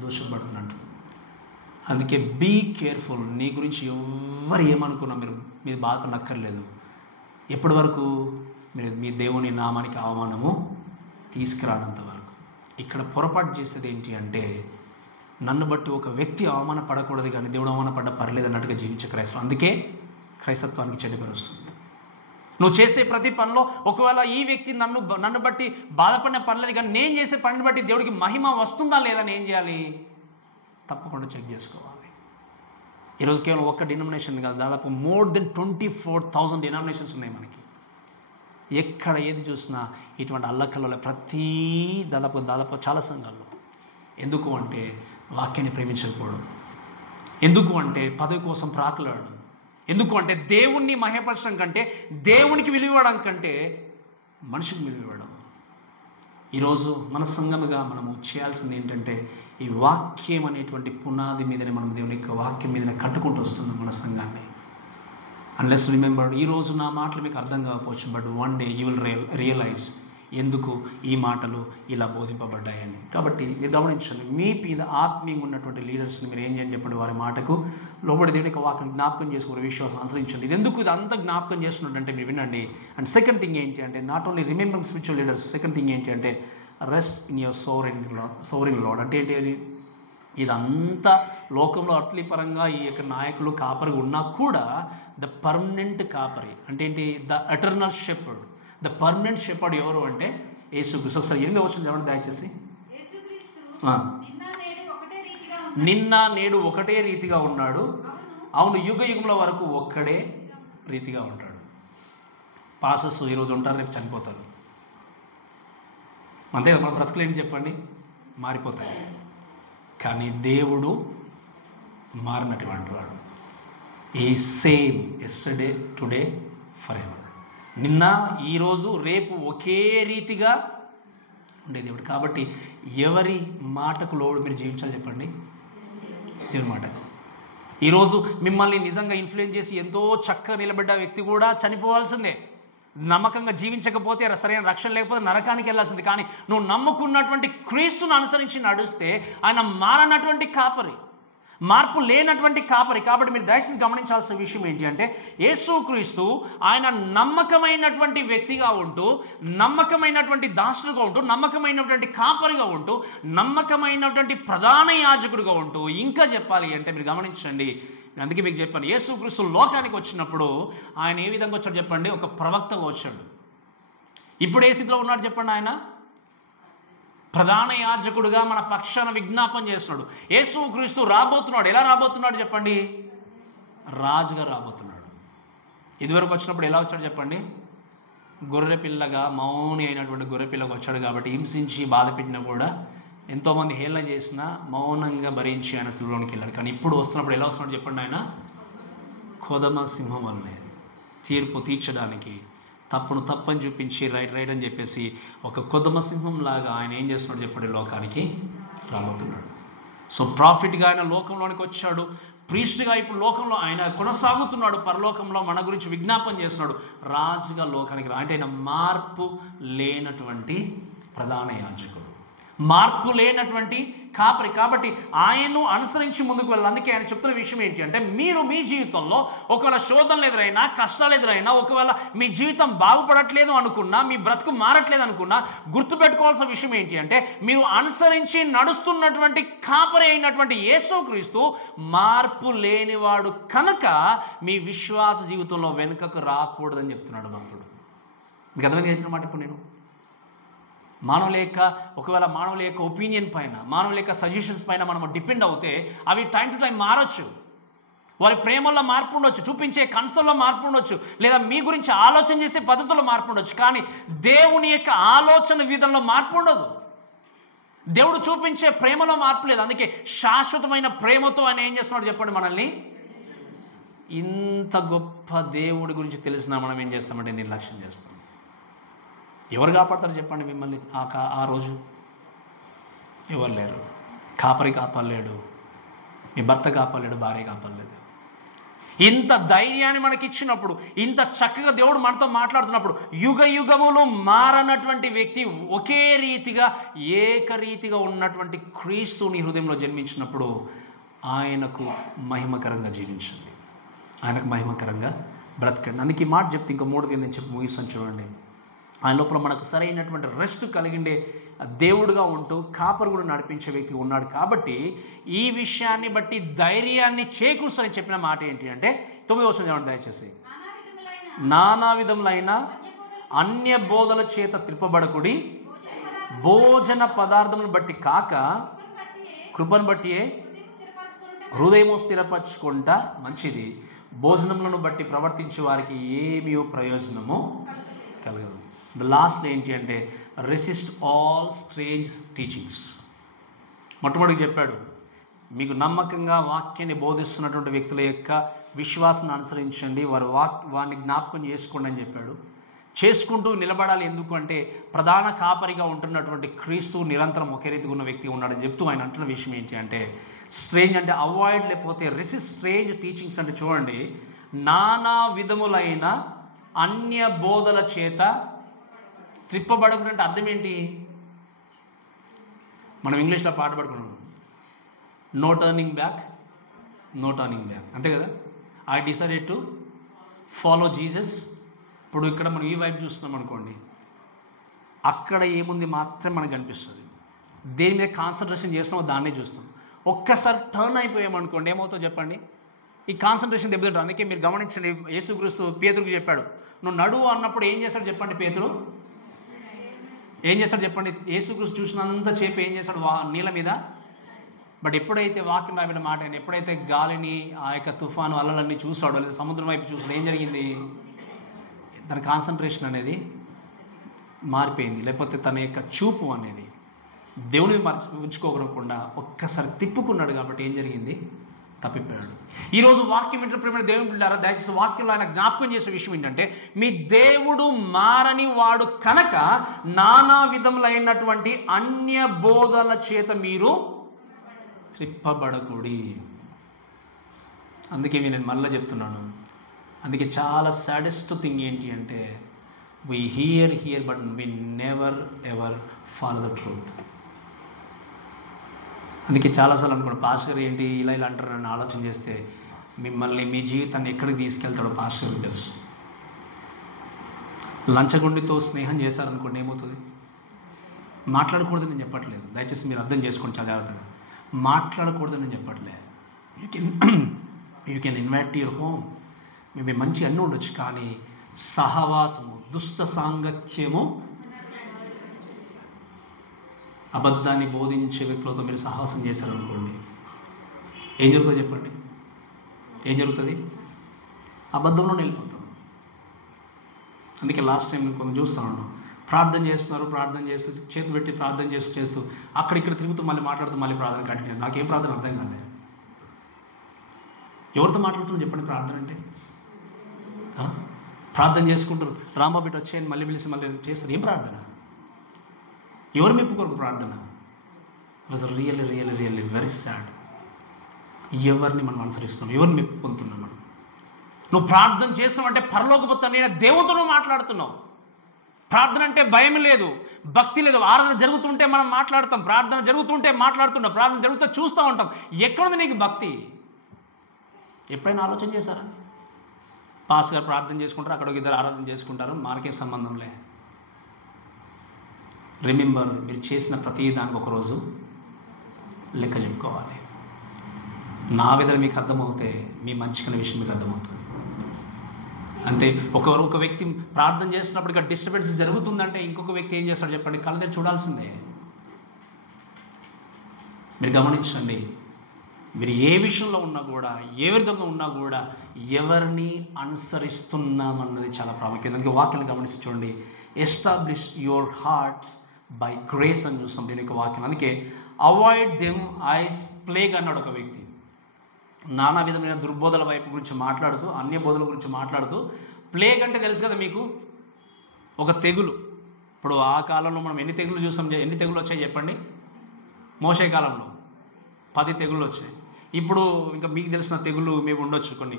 దూషింపబడుతున్నట్టు. అందుకే బీ కేర్ఫుల్. నీ గురించి ఎవరు ఏమనుకున్నా మీరు బాధపడక్కర్లేదు. ఎప్పటి వరకు? మీరు మీ దేవుని నామానికి అవమానము తీసుకురానంత వరకు. ఇక్కడ పొరపాటు చేసేది ఏంటి అంటే, నన్ను బట్టి ఒక వ్యక్తి అవమానపడకూడదు కానీ దేవుడు అవమానపడ్డ పర్లేదు అన్నట్టుగా జీవించే క్రైస్తవం. అందుకే క్రైస్తత్వానికి చెడ్డ పేరు వస్తుంది. నువ్వు చేసే ప్రతి పనిలో ఒకవేళ ఈ వ్యక్తి నన్ను బట్టి బాధపడిన పర్లేదు కానీ నేను చేసే పనిని బట్టి దేవుడికి మహిమ వస్తుందా లేదని ఏం చేయాలి? తప్పకుండా చెక్ చేసుకోవాలి. ఈరోజు కేవలం ఒక్క డినామినేషన్ కాదు, దాదాపు మోర్ దెన్ 24,000 డినామినేషన్స్ ఉన్నాయి మనకి. ఎక్కడ ఏది చూసినా ఇటువంటి అల్లకల్లో ప్రతి దాదాపు చాలా సంఘాల్లో. ఎందుకు అంటే వాక్యాన్ని ప్రేమించకపోవడం, ఎందుకు అంటే పదవి కోసం ప్రాకులాడడం, ఎందుకు అంటే దేవుణ్ణి మహిమపరచడం కంటే, దేవునికి విలువ ఇవ్వడం కంటే మనిషికి విలువ ఇవ్వడం. ఈరోజు మన సంఘముగా మనము చేయాల్సింది ఏంటంటే, ఈ వాక్యం అనేటువంటి పునాది మీదనే మనం దేవుని యొక్క వాక్యం మీదనే కట్టుకుంటూ వస్తున్నాం మన సంఘాన్ని. అన్లెస్ రిమెంబర్, ఈరోజు నా మాటలు మీకు అర్థం కాకపోవచ్చు, but one day you will realize ఎందుకు ఈ మాటలు ఇలా బోధింపబడ్డాయని. కాబట్టి మీరు గమనించండి, మీ మీద ఆత్మీయంగా ఉన్నటువంటి లీడర్స్ని మీరు ఏం చేయండి చెప్పండి, వారి మాటకు లోబడి దేవుని యొక్క వాక్యం జ్ఞాపకం చేసుకునే విశ్వాసం అనుసరించండి. ఇది ఎందుకు ఇది అంతా జ్ఞాపకం చేస్తున్నట్టు మీరు వినండి. అండ్ సెకండ్ థింగ్ ఏంటి అంటే, not only remembering spiritual leaders, second thing ఏంటి అంటే rest in your sovereign lord. అంటే ఏంటి? ఇదంతా లోకంలో అర్త్లీ పరంగా ఈ యొక్క నాయకులు కాపరిగా ఉన్నా కూడా ద పర్మనెంట్ కాపరి అంటే ఏంటి? The eternal shepherd. The permanent shepherd ఎవరు అంటే యేసుక్రీస్తు. ఒకసారి 8వ వచనం చదవండి దయచేసి. నిన్న నేడు ఒకటే రీతిగా ఉన్నాడు, అవును యుగ యుగముల వరకు ఒక్కడే రీతిగా ఉంటాడు. పాస్టర్స్ ఈరోజు ఉంటారు, రేపు చనిపోతారు, అంతే మన బ్రతుకులు ఏంటి చెప్పండి? మారిపోతాయి. కానీ దేవుడు మారినటువంటి వాడు. ఈ same yesterday today for ever. నిన్న ఈరోజు రేపు ఒకే రీతిగా ఉండే దేవుడు. కాబట్టి ఎవరి మాటకు లోబడి మీరు జీవించాలి చెప్పండి? దేవుని మాట. ఈరోజు మిమ్మల్ని నిజంగా ఇన్ఫ్లుయెన్స్ చేసి ఎంతో చక్కగా నిలబడ్డ వ్యక్తి కూడా చనిపోవాల్సిందే. నమ్మకంగా జీవించకపోతే, సరైన రక్షణ లేకపోతే నరకానికి వెళ్ళాల్సింది. కానీ నువ్వు నమ్ముకున్నటువంటి క్రీస్తును అనుసరించి నడుస్తే ఆయన మారనటువంటి కాపరి, మార్పు లేనటువంటి కాపరి. కాబట్టి మీరు దయచేసి గమనించాల్సిన విషయం ఏంటి అంటే, యేసుక్రీస్తు ఆయన నమ్మకమైనటువంటి వ్యక్తిగా ఉంటూ, నమ్మకమైనటువంటి దాసుడుగా ఉంటూ, నమ్మకమైనటువంటి కాపరిగా ఉంటూ, నమ్మకమైనటువంటి ప్రధాన యాజకుడిగా ఉంటూ, ఇంకా చెప్పాలి అంటే మీరు గమనించండి, అందుకే మీకు చెప్పాను, యేసుక్రీస్తు లోకానికి వచ్చినప్పుడు ఆయన ఏ విధంగా వచ్చాడు చెప్పండి? ఒక ప్రవక్తగా వచ్చాడు. ఇప్పుడు ఏ స్థితిలో ఉన్నాడు చెప్పండి? ఆయన ప్రధాన యాజకుడుగా మన పక్షాన విజ్ఞాపన చేస్తున్నాడు. యేసుక్రీస్తు రాబోతున్నాడు. ఎలా రాబోతున్నాడు చెప్పండి? రాజుగా రాబోతున్నాడు. ఇదివరకు వచ్చినప్పుడు ఎలా వచ్చాడు చెప్పండి? గొర్రెపిల్లగా, మౌని అయినటువంటి గొర్రెపిల్లగా వచ్చాడు. కాబట్టి హింసించి బాధ పెట్టినా కూడా, ఎంతోమంది హేళన చేసినా మౌనంగా భరించి ఆయన శిలువలోనికి వెళ్ళాడు. కానీ ఇప్పుడు వస్తున్నప్పుడు ఎలా వస్తున్నాడు చెప్పండి? ఆయన కొదమ సింహం వల్లే తీర్పు తీర్చడానికి తప్పును తప్పని చూపించి రైట్ రైట్ అని చెప్పేసి ఒక కొదమ సింహంలాగా ఆయన ఏం చేస్తున్నాడు చెప్పండి, లోకానికి రాబోతున్నాడు. సో ప్రాఫిట్గా ఆయన లోకంలోనికి వచ్చాడు, ప్రీస్ట్గా ఇప్పుడు లోకంలో ఆయన కొనసాగుతున్నాడు, పరలోకంలో మన గురించి విజ్ఞాపన చేస్తున్నాడు, రాజుగా లోకానికి అంటే ఆయన మార్పు లేనటువంటి ప్రధాన యాజకుడు, మార్పు లేనటువంటి కాపరి. కాబట్టి ఆయన్ను అనుసరించి ముందుకు వెళ్ళాలి. అందుకే ఆయన చెప్తున్న విషయం ఏంటి అంటే, మీరు మీ జీవితంలో ఒకవేళ శోధనలు ఎదురైనా, కష్టాలు ఎదురైనా, ఒకవేళ మీ జీవితం బాగుపడట్లేదు అనుకున్నా, మీ బ్రతుకు మారట్లేదు అనుకున్నా, గుర్తుపెట్టుకోవాల్సిన విషయం ఏంటి అంటే, మీరు అనుసరించి నడుస్తున్నటువంటి కాపరి అయినటువంటి యేసుక్రీస్తు మార్పు లేనివాడు కనుక మీ విశ్వాస జీవితంలో వెనుకకు రాకూడదని చెప్తున్నాడు భక్తుడు. మీకు అర్థమైంది చెప్పిన మాట. ఇప్పుడు నేను ఒకవేళ మానవుల యొక్క ఒపీనియన్ పైన, మానవుల యొక్క సజెషన్స్ పైన మనం డిపెండ్ అవుతే అవి టైం టు టైం మారచ్చు. వారి ప్రేమల్లో మార్పు ఉండొచ్చు, చూపించే కన్సర్న్లో మార్పు ఉండొచ్చు, లేదా మీ గురించి ఆలోచన చేసే పద్ధతుల్లో మార్పు ఉండొచ్చు. కానీ దేవుని యొక్క ఆలోచన విధంలో మార్పు ఉండదు. దేవుడు చూపించే ప్రేమలో మార్పు లేదు. అందుకే శాశ్వతమైన ప్రేమతో ఆయన ఏం చేస్తున్నాడు చెప్పండి, మనల్ని ఇంత గొప్ప దేవుడి గురించి తెలిసినా మనం ఏం చేస్తామంటే నిర్లక్ష్యం చేస్తాం. ఎవరు కాపాడతారు చెప్పండి మిమ్మల్ని ఆ రోజు? ఎవరు లేరు. కాపరి కాపాడలేడు, మీ భర్త కాపాడలేడు, భార్య కాపాడలేదు. ఇంత ధైర్యాన్ని మనకి ఇచ్చినప్పుడు, ఇంత చక్కగా దేవుడు మనతో మాట్లాడుతున్నప్పుడు, యుగ యుగములు మారనటువంటి వ్యక్తి, ఒకే రీతిగా ఏకరీతిగా ఉన్నటువంటి క్రీస్తుని హృదయంలో జన్మించినప్పుడు ఆయనకు మహిమకరంగా జీవించండి, ఆయనకు మహిమకరంగా బ్రతకండి. అందుకే ఈ మాట చెప్తే ఇంకో 3 నేను చెప్పి ముగిస్తాను చూడండి. ఆయన లోపల మనకు సరైనటువంటి రెస్ట్ కలిగిండే దేవుడుగా ఉంటూ కాపరి కూడా నడిపించే వ్యక్తి ఉన్నాడు. కాబట్టి ఈ విషయాన్ని బట్టి ధైర్యాన్ని చేకూర్చని చెప్పిన మాట ఏంటి అంటే 9వ వచనం చూడండి దయచేసి. నానా విధములైన అన్య బోధల చేత త్రిప్పబడకుడి, భోజన పదార్థములను బట్టి కాక కృపను బట్టియే హృదయము స్థిరపరచుకుంటా మంచిది, భోజనములను బట్టి ప్రవర్తించే వారికి ఏమీ ప్రయోజనము కలగదు. ద లాస్ట్ ఏంటి అంటే రెసిస్ట్ ఆల్ స్ట్రేంజ్ టీచింగ్స్. మొట్టమొదటిగా చెప్పాడు, మీకు నమ్మకంగా వాక్యాన్ని బోధిస్తున్నటువంటి వ్యక్తుల యొక్క విశ్వాసాన్ని అనుసరించండి, వారిని జ్ఞాపకం చేసుకోండి అని చెప్పాడు. చేసుకుంటూ నిలబడాలి. ఎందుకు అంటే ప్రధాన కాపరిగా ఉంటున్నటువంటి క్రీస్తు నిరంతరం ఒకే రీతిగా ఉన్న వ్యక్తి ఉన్నాడని చెప్తూ ఆయన అంటున్న విషయం ఏంటి అంటే, స్ట్రేంజ్ అంటే అవాయిడ్, లేకపోతే రెసిస్ట్ స్ట్రేంజ్ టీచింగ్స్ అంటే చూడండి, నానా విధములైన అన్య బోధల చేత త్రిప్పబడకుండా అంటే అర్థం ఏంటి? మనం ఇంగ్లీష్లో పాట పడుకున్నాం, no turning back, no turning back, అంతే కదా. I decided to follow Jesus. ఇప్పుడు ఇక్కడ మనం ఈ వైపు చూస్తున్నాం అనుకోండి, అక్కడ ఏముంది మాత్రం మనకు కనిపిస్తుంది. దేని మీద కాన్సన్ట్రేషన్ చేస్తున్నామో దాన్నే చూస్తాం. ఒక్కసారి టర్న్ అయిపోయామనుకోండి ఏమవుతుందో చెప్పండి, ఈ కాన్సన్ట్రేషన్ దెబ్బతింటాం. అందుకే మీరు గమనించండి, యేసుక్రీస్తు పేతురుకి చెప్పాడు, నువ్వు నడువు అన్నప్పుడు ఏం చేస్తాడు చెప్పండి? పేతురు ఏం చేస్తాడు చెప్పండి? యేసుక్రీస్తు చూసినంత చేపు ఏం చేస్తాడు? నీళ్ళ మీద. బట్ ఎప్పుడైతే వాక్యం రాబడిన మాట, ఎప్పుడైతే గాలిని, ఆ యొక్క తుఫాను అలలన్నీ చూసాడో, లేదా సముద్రం వైపు చూసాడో, ఏం జరిగింది? తన కాన్సన్ట్రేషన్ అనేది మారిపోయింది. లేకపోతే తన యొక్క చూపు అనేది దేవుని ఉంచుకోకుండా ఒక్కసారి తిప్పుకున్నాడు. కాబట్టి ఏం జరిగింది? తప్పిపోయాడు. ఈరోజు వాక్యం వింటున్న ప్రియమైన దేవుని బిడ్డలారా, దయచేసి వాక్యంలో ఆయన జ్ఞాపకం చేసే విషయం ఏంటంటే, మీ దేవుడు మారని వాడు కనుక నానా విధములైనటువంటి అన్య బోధల చేత మీరు త్రిప్పబడకూడి. అందుకే నేను మళ్ళీ చెప్తున్నాను, అందుకే చాలా సాడెస్ట్ థింగ్ ఏంటి అంటే, we hear but we never ever follow the truth. అందుకే చాలాసార్లు అనుకోండి, పాస్టర్ గారు ఏంటి ఇలా అంటారు అని ఆలోచన చేస్తే, మిమ్మల్ని మీ జీవితాన్ని ఎక్కడికి తీసుకెళ్తాడో పాస్టర్ గారికి తెలుసు. లంచగొండితో స్నేహం చేశారనుకోండి ఏమవుతుంది? మాట్లాడకూడదని నేను చెప్పట్లేదు, దయచేసి మీరు అర్థం చేసుకోండి చాలా జాగ్రత్తగా. మాట్లాడకూడదని నేను చెప్పట్లేదు. You can invite to your home, maybe మంచి అన్నీ ఉండొచ్చు, కానీ సహవాసము, దుష్ట సాంగత్యము, అబద్ధాన్ని బోధించే వ్యక్తులతో మీరు సహవాసం చేశారనుకోండి, ఏం జరుగుతుందో చెప్పండి? ఏం జరుగుతుంది? అబద్ధంలో వెళ్ళిపోతాం. అందుకే లాస్ట్ టైం కొంచెం చూస్తాను, ప్రార్థన చేస్తున్నారు, ప్రార్థన చేస్తూ చేతి పెట్టి ప్రార్థన చేస్తూ అక్కడిక్కడ తిరుగుతూ మళ్ళీ మాట్లాడుతూ మళ్ళీ ప్రార్థన కంటిన్యూ. నాకేం ప్రార్థన అర్థం కాలేదు. ఎవరితో మాట్లాడుతున్నాం చెప్పండి? ప్రార్థన అంటే ప్రార్థన చేసుకుంటారు, రాంబాబు బిడ్డ వచ్చేయండి, మళ్ళీ పిలిచి మళ్ళీ చేస్తారు. ఏం ప్రార్థన? ఎవరు మెప్పు కొరకు ప్రార్థన? Was really really really very sad. ఎవరిని మనం అనుసరిస్తున్నాం? ఎవరిని మెప్పు పొందుతున్నాం మనం? నువ్వు ప్రార్థన చేస్తున్నావు అంటే పరలోకపు తండ్రి అయిన దేవునితో నువ్వు మాట్లాడుతున్నావు. ప్రార్థన అంటే భయం లేదు, భక్తి లేదు. ఆరాధన జరుగుతుంటే మనం మాట్లాడతాం, ప్రార్థన జరుగుతుంటే మాట్లాడుతుంటాం, ప్రార్థన జరుగుతూ చూస్తూ ఉంటాం. ఎక్కడుంది నీకు భక్తి? ఎప్పుడైనా ఆలోచన చేశారా? పాస్ గారు ప్రార్థన చేసుకుంటారు, అక్కడ ఒక ఇద్దరు ఆరాధన చేసుకుంటారు, మనకేం సంబంధం లే. రిమెంబర్, మీరు చేసిన ప్రతి దానికి ఒకరోజు లెక్క చెప్పుకోవాలి. నా విధంగా మీకు అర్థమవుతే మీ మంచికైన విషయం మీకు అర్థమవుతుంది. అంతే. ఒక వ్యక్తి ప్రార్థన చేస్తున్నప్పుడు ఇక్కడ డిస్టర్బెన్స్ జరుగుతుందంటే ఇంకొక వ్యక్తి ఏం చేస్తాడు చెప్పండి? కళ్ళ దగ్గర చూడాల్సిందే. మీరు గమనించండి, మీరు ఏ విషయంలో ఉన్నా కూడా, ఏ విధంగా ఉన్నా కూడా ఎవరిని అనుసరిస్తున్నామన్నది చాలా ప్రాముఖ్యం. అందుకే వాక్యాన్ని గమనించి చూడండి. Establish your hearts by grace అని చూస్తాం దీని యొక్క వాక్యం. అందుకే అవాయిడ్ దెమ్ ఐస్ ప్లేగ్ అన్నాడు ఒక వ్యక్తి. నానా విధమైన దుర్బోధల వైపు గురించి మాట్లాడుతూ, అన్య బోధల గురించి మాట్లాడుతూ, ప్లేగ్ అంటే తెలుసు కదా మీకు, ఒక తెగులు. ఇప్పుడు ఆ కాలంలో మనం ఎన్ని తెగులు చూసాం? ఎన్ని తెగులు వచ్చాయి చెప్పండి? మోషే కాలంలో 10 తెగుళ్ళు వచ్చాయి. ఇప్పుడు ఇంకా మీకు తెలిసిన తెగుళ్ళు మేము ఉండొచ్చు కొన్ని.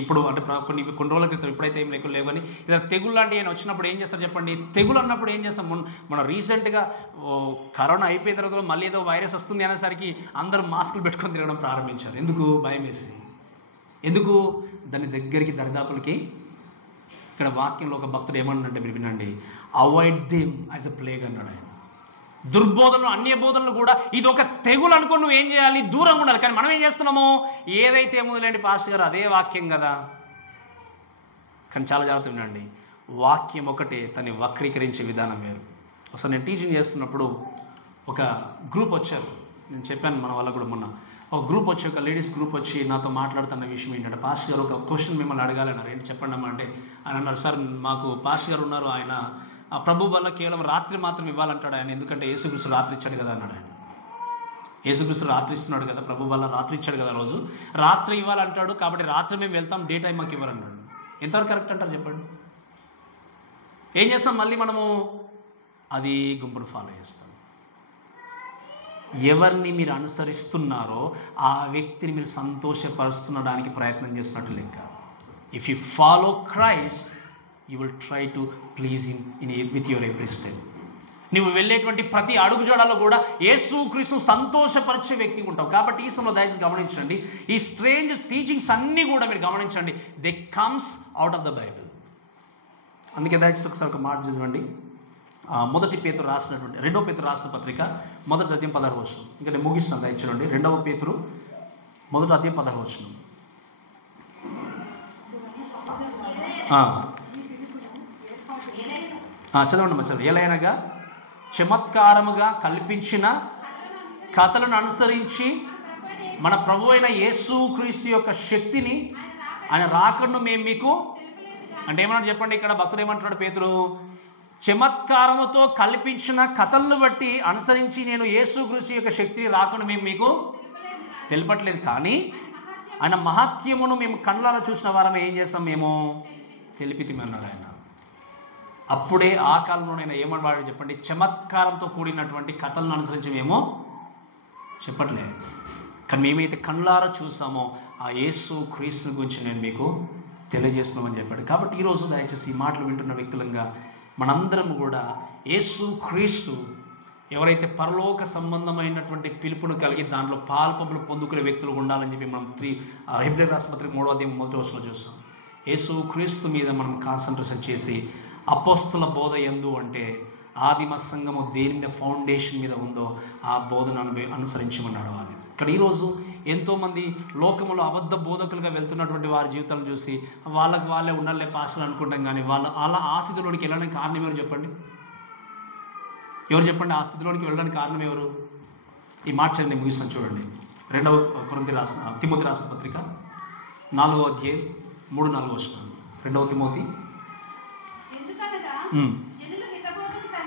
ఇప్పుడు అంటే కొన్ని రోజుల క్రితం, ఇప్పుడైతే ఏం లేవు కానీ ఇలా తెగుళ్ళు లాంటి ఆయన వచ్చినప్పుడు ఏం చేస్తారు చెప్పండి? తెగులు అన్నప్పుడు ఏం చేస్తాం? మనం రీసెంట్గా కరోనా అయిపోయిన తర్వాత మళ్ళీ ఏదో వైరస్ వస్తుంది అనేసరికి అందరూ మాస్కులు పెట్టుకొని తిరగడం ప్రారంభించారు. ఎందుకు? భయం వేసి. ఎందుకు? దాని దగ్గరికి దరిదాపులకి. ఇక్కడ వాక్యంలో ఒక భక్తుడు ఏమన్నాడంటే మీరు వినండి, avoid them as a plague అన్నాడు ఆయన. దుర్బోధనలు, అన్య బోధనలు కూడా ఇది ఒక తెగులు అనుకో, నువ్వు ఏం చేయాలి? దూరంగా ఉండాలి. కానీ మనం ఏం చేస్తున్నాము? ఏదైతే మొదలండి పాస్టర్ గారు అదే వాక్యం కదా. కానీ చాలా జాగ్రత్త వినండి, వాక్యం ఒకటే, తను వక్రీకరించే విధానం వేరు. ఒకసారి నేను టీచింగ్ చేస్తున్నప్పుడు ఒక గ్రూప్ వచ్చారు. నేను చెప్పాను మన వాళ్ళకు కూడా మొన్న. ఒక గ్రూప్ వచ్చి, ఒక లేడీస్ గ్రూప్ వచ్చి నాతో మాట్లాడుతున్న విషయం ఏంటంటే, పాస్టర్ గారు ఒక క్వశ్చన్ మిమ్మల్ని అడగాలన్నారు. ఏంటి చెప్పండి అమ్మా అంటే, ఆయన అన్నారు, సార్ మాకు పాస్టర్ గారు ఉన్నారు, ఆయన ఆ ప్రభు వల్ల కేవలం రాత్రి మాత్రం ఇవ్వాలంటాడు ఆయన, ఎందుకంటే యేసుక్రీస్తు రాత్రి ఇచ్చాడు కదా అన్నాడు ఆయన. యేసుక్రీస్తు రాత్రి ఇస్తున్నాడు కదా, ప్రభు వల్ల రాత్రి ఇచ్చాడు కదా, రోజు రాత్రి ఇవ్వాలంటాడు, కాబట్టి రాత్రి మేము వెళ్తాం, డే టైం మాకు ఇవ్వాలన్నాడు. ఎంతవరకు కరెక్ట్ అంటారు చెప్పండి? ఏం చేస్తాం మళ్ళీ మనము? అది గుంపును ఫాలో చేస్తాం. ఎవరిని మీరు అనుసరిస్తున్నారో ఆ వ్యక్తిని మీరు సంతోషపరుస్తుండడానికి ప్రయత్నం చేస్తున్నట్టు లెక్క. If you follow Christ, you will try to please him with your every step. నువ్వు వెళ్ళేటువంటి ప్రతి అడుగు జోడాలో కూడా యేసుక్రీస్తును సంతోషపరిచే వ్యక్తి ఉంటావు. కాబట్టి ఈ సమయంలో దయచేసి గమనించండి, ఈ స్ట్రేంజ్ టీచింగ్స్ అన్నీ కూడా మీరు గమనించండి, they comes out of the Bible. అందుకే దయచేసి ఒకసారి ఒక మాట చదవండి. 2 పేతురు రాసిన పత్రిక 1వ అధ్యాయం 16వ వచనం. ఇంకా నేను ముగిస్తాను, దయచేయండి. 2 పేతురు 1వ అధ్యాయం 16వ వచనం. చదవండి చదవండి. ఎలైనగా చమత్కారముగా కల్పించిన కథలను అనుసరించి మన ప్రభు అయిన యేసుక్రీస్తు యొక్క శక్తిని, ఆయన రాకడను మేము మీకు అంటే ఏమన్నా చెప్పండి? ఇక్కడ భక్తుడు ఏమంటున్నాడు పేతురు? చమత్కారముతో కల్పించిన కథలను బట్టి అనుసరించి నేను యేసుక్రీస్తు యొక్క శక్తిని రాకడను మేము మీకు తెలపట్లేదు, కానీ ఆయన మహాత్యమును మేము కళ్ళారా చూసిన వారమే ఏం చేస్తాం? మేము తెలిపితిమి అన్నాడు ఆయన. అప్పుడే ఆ కాలంలోనైనా ఏమన్నాడు చెప్పండి? చమత్కారంతో కూడినటువంటి కథలను అనుసరించి మేము చెప్పట్లేదు, కానీ మేమైతే కళ్ళారా చూసామో ఆ యేసు క్రీస్తు గురించి నేను మీకు తెలియజేస్తున్నామని చెప్పాడు. కాబట్టి ఈరోజు దయచేసి ఈ మాటలు వింటున్న వ్యక్తులంగా మనందరం కూడా యేసు క్రీస్తు ఎవరైతే పరలోక సంబంధమైనటువంటి పిలుపును కలిగి దాంట్లో పాల్పంపులు పొందుకునే వ్యక్తులు ఉండాలని చెప్పి మనం హెబ్రేయులకు రాసిన పత్రిక 3వ అధ్యాయం 1వ వచనంలో చూస్తాం. యేసు క్రీస్తు మీద మనం కాన్సన్ట్రేషన్ చేసి అపోస్తుల బోధ యందు అంటే ఆదిమ సంఘము దేని మీద ఫౌండేషన్ మీద ఉందో ఆ బోధనను అనుసరించమన్నాడు వాళ్ళు. ఇక్కడ ఈరోజు ఎంతోమంది లోకంలో అబద్ధ బోధకులుగా వెళ్తున్నటువంటి వారి జీవితాలను చూసి వాళ్ళే ఉండాలే పాస్టర్లు అనుకుంటాం, కానీ అలా ఆ స్థితిలోనికి వెళ్ళడానికి కారణం ఎవరు చెప్పండి? ఎవరు చెప్పండి? ఆ స్థితిలోనికి వెళ్ళడానికి కారణం ఎవరు? ఈ మాట చదివి ముగిస్తాను చూడండి. 2 తిమోతి రాసిన పత్రిక 4వ అధ్యాయం 3-4 వచనాలు. 2 తిమోతి.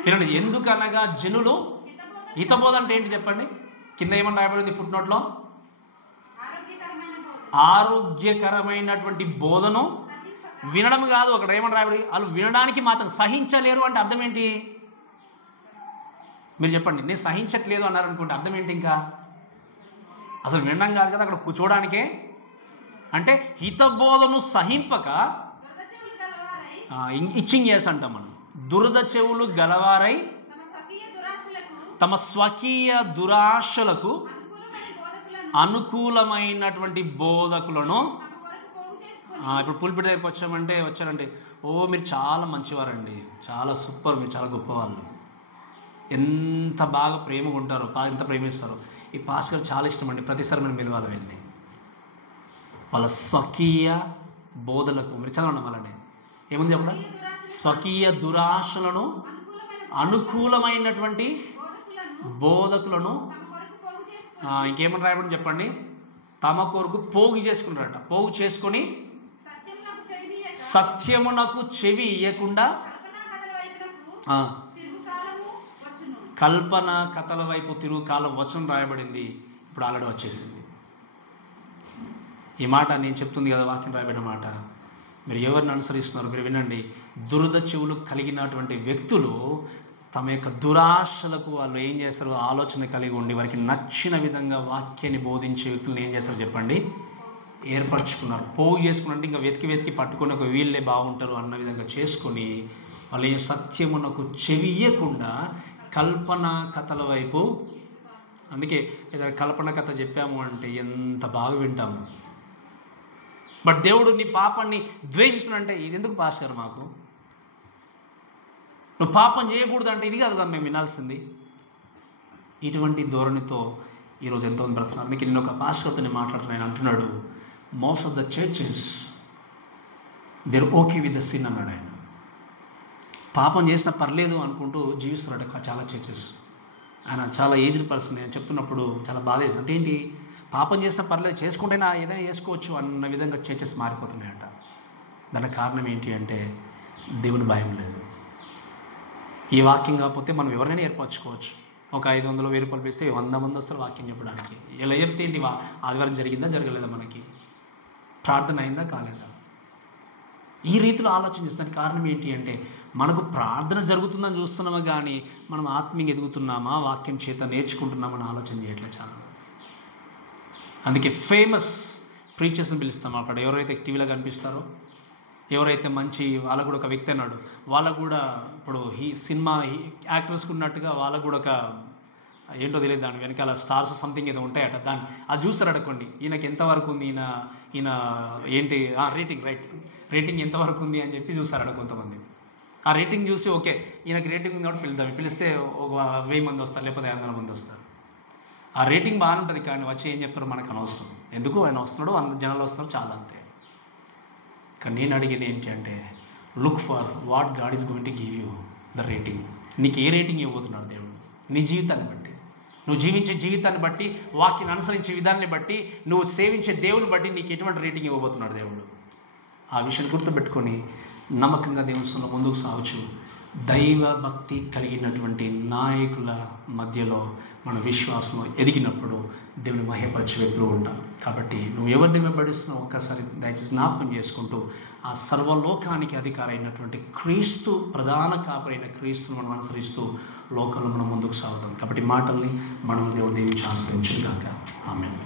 వినండి, ఎందుకనగా జనులు హితబోధ అంటే ఏంటి చెప్పండి? కింద ఏమని రాయబడింది ఫుట్ నోట్లో? ఆరోగ్యకరమైనటువంటి బోధను వినడం కాదు, అక్కడ ఏమని రాయబడి, వాళ్ళు వినడానికి మాత్రం సహించలేరు అంటే అర్థం ఏంటి? మీరు చెప్పండి. నేను సహించట్లేదు అన్నారు అనుకుంటే అర్థం ఏంటి? ఇంకా అసలు వినడం కాదు కదా, అక్కడ కూర్చోడానికే. అంటే హితబోధను సహింపక ఇచ్చింగ్ చేసి అంటాం మనం. దురద చెవులు గలవారై తమ స్వకీయ దురాశలకు అనుకూలమైనటువంటి బోధకులను. ఇప్పుడు పులిపిట దగ్గరికి వచ్చారంటే, ఓ మీరు చాలా మంచివారండి, చాలా సూపర్, మీరు చాలా గొప్పవాళ్ళు, ఎంత బాగా ప్రేమగా ఉంటారో, ఎంత ప్రేమిస్తారో, ఈ పాస్టర్ గారు చాలా ఇష్టం అండి, ప్రతిసారి మనం పిలవాలి వెళ్ళి. వాళ్ళ స్వకీయ బోధలకు మీరు చదవండి వాళ్ళని. ఏముంది చెప్పండి? స్వకీయ దురాశలను అనుకూలమైనటువంటి బోధకులను ఇంకేమని రాయబడి చెప్పండి? తమ కొరకు పోగు చేసుకుంటారట. పోగు చేసుకొని సత్యమునకు చెవి ఇయ్యకుండా కల్పన కథల వైపు తిరుగు కాలం వచనం రాయబడింది. ఇప్పుడు ఆల్రెడీ వచ్చేసింది. ఈ మాట నేను చెప్తుంది కదా, వాక్యం రాయబడిన మాట. మీరు ఎవరిని అనుసరిస్తున్నారు? మీరు వినండి. దురద చెవులు కలిగినటువంటి వ్యక్తులు తమ యొక్క దురాశలకు వాళ్ళు ఏం చేస్తారు? ఆలోచన కలిగి ఉండి వారికి నచ్చిన విధంగా వాక్యాన్ని బోధించే వ్యక్తులను ఏం చేస్తారు చెప్పండి? ఏర్పరచుకున్నారు. పోగు చేసుకున్నట్టు ఇంకా వెతికి పట్టుకొని ఒక వీళ్ళే బాగుంటారు అన్న విధంగా చేసుకొని వాళ్ళు ఏ సత్యమునకు చెవియకుండా కల్పన కథల వైపు. అందుకే ఏదైనా కల్పన కథ చెప్పాము అంటే ఎంత బాగా వింటాము. బట్ దేవుడు నీ పాపాన్ని ద్వేషిస్తున్నంటే ఇది ఎందుకు పాస్టర్ మాకు? నువ్వు పాపం చేయకూడదు అంటే ఇది కాదు కదా మేము వినాల్సింది. ఇటువంటి ధోరణితో ఈరోజు ఎంతోమంది బ్రతున్నారు. అందుకే నేను ఒక పాస్టర్తో మాట్లాడుతున్నాను. అంటున్నాడు, most of the churches there okay with the sin అన్నాడు ఆయన. పాపం చేసినా పర్లేదు అనుకుంటూ జీవిస్తున్నాడు చాలా చర్చెస్. ఆయన చాలా ఏజ్డ్ పర్సన్. నేను చెప్తున్నప్పుడు చాలా బాధ వేసింది. అంటే ఏంటి, పాపం చేసినా పర్లేదు, చేసుకుంటేనా ఏదైనా చేసుకోవచ్చు అన్న విధంగా చర్చెస్ మారిపోతున్నాయట. దానికి కారణం ఏంటి అంటే దేవుని భయం లేదు. ఈ వాక్యం కాకపోతే మనం ఎవరైనా ఏర్పరచుకోవచ్చు. ఒక 500 1000 రూపాయలు పెడితే 100 మంది వస్తారు వాక్యం చెప్పడానికి. ఇలా చెప్తే ఏంటి, ఆదివారం జరిగిందా జరగలేదా, మనకి ప్రార్థన అయిందా కాలేదా, ఈ రీతిలో ఆలోచన చేస్తానికి కారణం ఏంటి అంటే మనకు ప్రార్థన జరుగుతుందని చూస్తున్నామా కానీ మనం ఆత్మీయంగా ఎదుగుతున్నామా, వాక్యం చేత నేర్చుకుంటున్నామని ఆలోచన చేయట్లేదు చాలా. అందుకే ఫేమస్ ప్రీచర్స్ని పిలుస్తాం. అక్కడ ఎవరైతే టీవీలో కనిపిస్తారో, ఎవరైతే మంచి, వాళ్ళకు కూడా ఒక వ్యక్తి అన్నాడు, వాళ్ళకు కూడా ఇప్పుడు సినిమా యాక్టర్స్కి ఉన్నట్టుగా వాళ్ళకు కూడా ఒక ఏంటో తెలియదు, దాని వెనకాల స్టార్స్ సంథింగ్ ఏదో ఉంటాయట. దాన్ని అది చూస్తారు అడగండి, ఈయనకి ఎంతవరకు ఉంది, ఈయన ఏంటి రేటింగ్ ఎంతవరకు ఉంది అని చెప్పి చూస్తారు అక్కడ కొంతమంది. ఆ రేటింగ్ చూసి ఓకే ఈయనకి రేటింగ్ ఉంది కాబట్టి పిలిస్తే ఒక 1000 మంది వస్తారు, లేకపోతే 500 మంది వస్తారు. ఆ రేటింగ్ బాగానే ఉంటుంది కానీ వచ్చి ఏం చెప్తారో మనకు అనవసరం. ఎందుకు ఆయన వస్తున్నాడు, 100 జనాలు వస్తున్నారు, చాలా అంతే. కానీ నేను అడిగేది ఏంటి అంటే look for what God is going to give you the rating. నీకు ఏ రేటింగ్ ఇవ్వబోతున్నాడు దేవుడు? నీ జీవితాన్ని బట్టి, నువ్వు జీవించే జీవితాన్ని బట్టి, వాక్యాన్ని అనుసరించే విధానాన్ని బట్టి, నువ్వు సేవించే దేవుని బట్టి నీకు ఎటువంటి రేటింగ్ ఇవ్వబోతున్నాడు దేవుడు? ఆ విషయం గుర్తుపెట్టుకొని నమ్మకంగా దేవుని ముందుకు సాగుచు దైవ భక్తి కలిగినటువంటి నాయకుల మధ్యలో మన విశ్వాసంలో ఎదిగినప్పుడు దేవుని మహిమపరిచే వ్యక్తులు ఉంటాం. కాబట్టి నువ్వు ఎవరిని వెంబడిస్తున్నావు ఒక్కసారి దయచేసి జ్ఞాపకం చేసుకుంటూ ఆ సర్వలోకానికి అధికారి అయినటువంటి క్రీస్తు, ప్రధాన కాపరైన క్రీస్తును మనం అనుసరిస్తూ లోకంలో మనం ముందుకు సాగుతాం. కాబట్టి మాటల్ని మనం దేవుడు దీవించి ఆశ్రయించుగాక. ఆమేన్.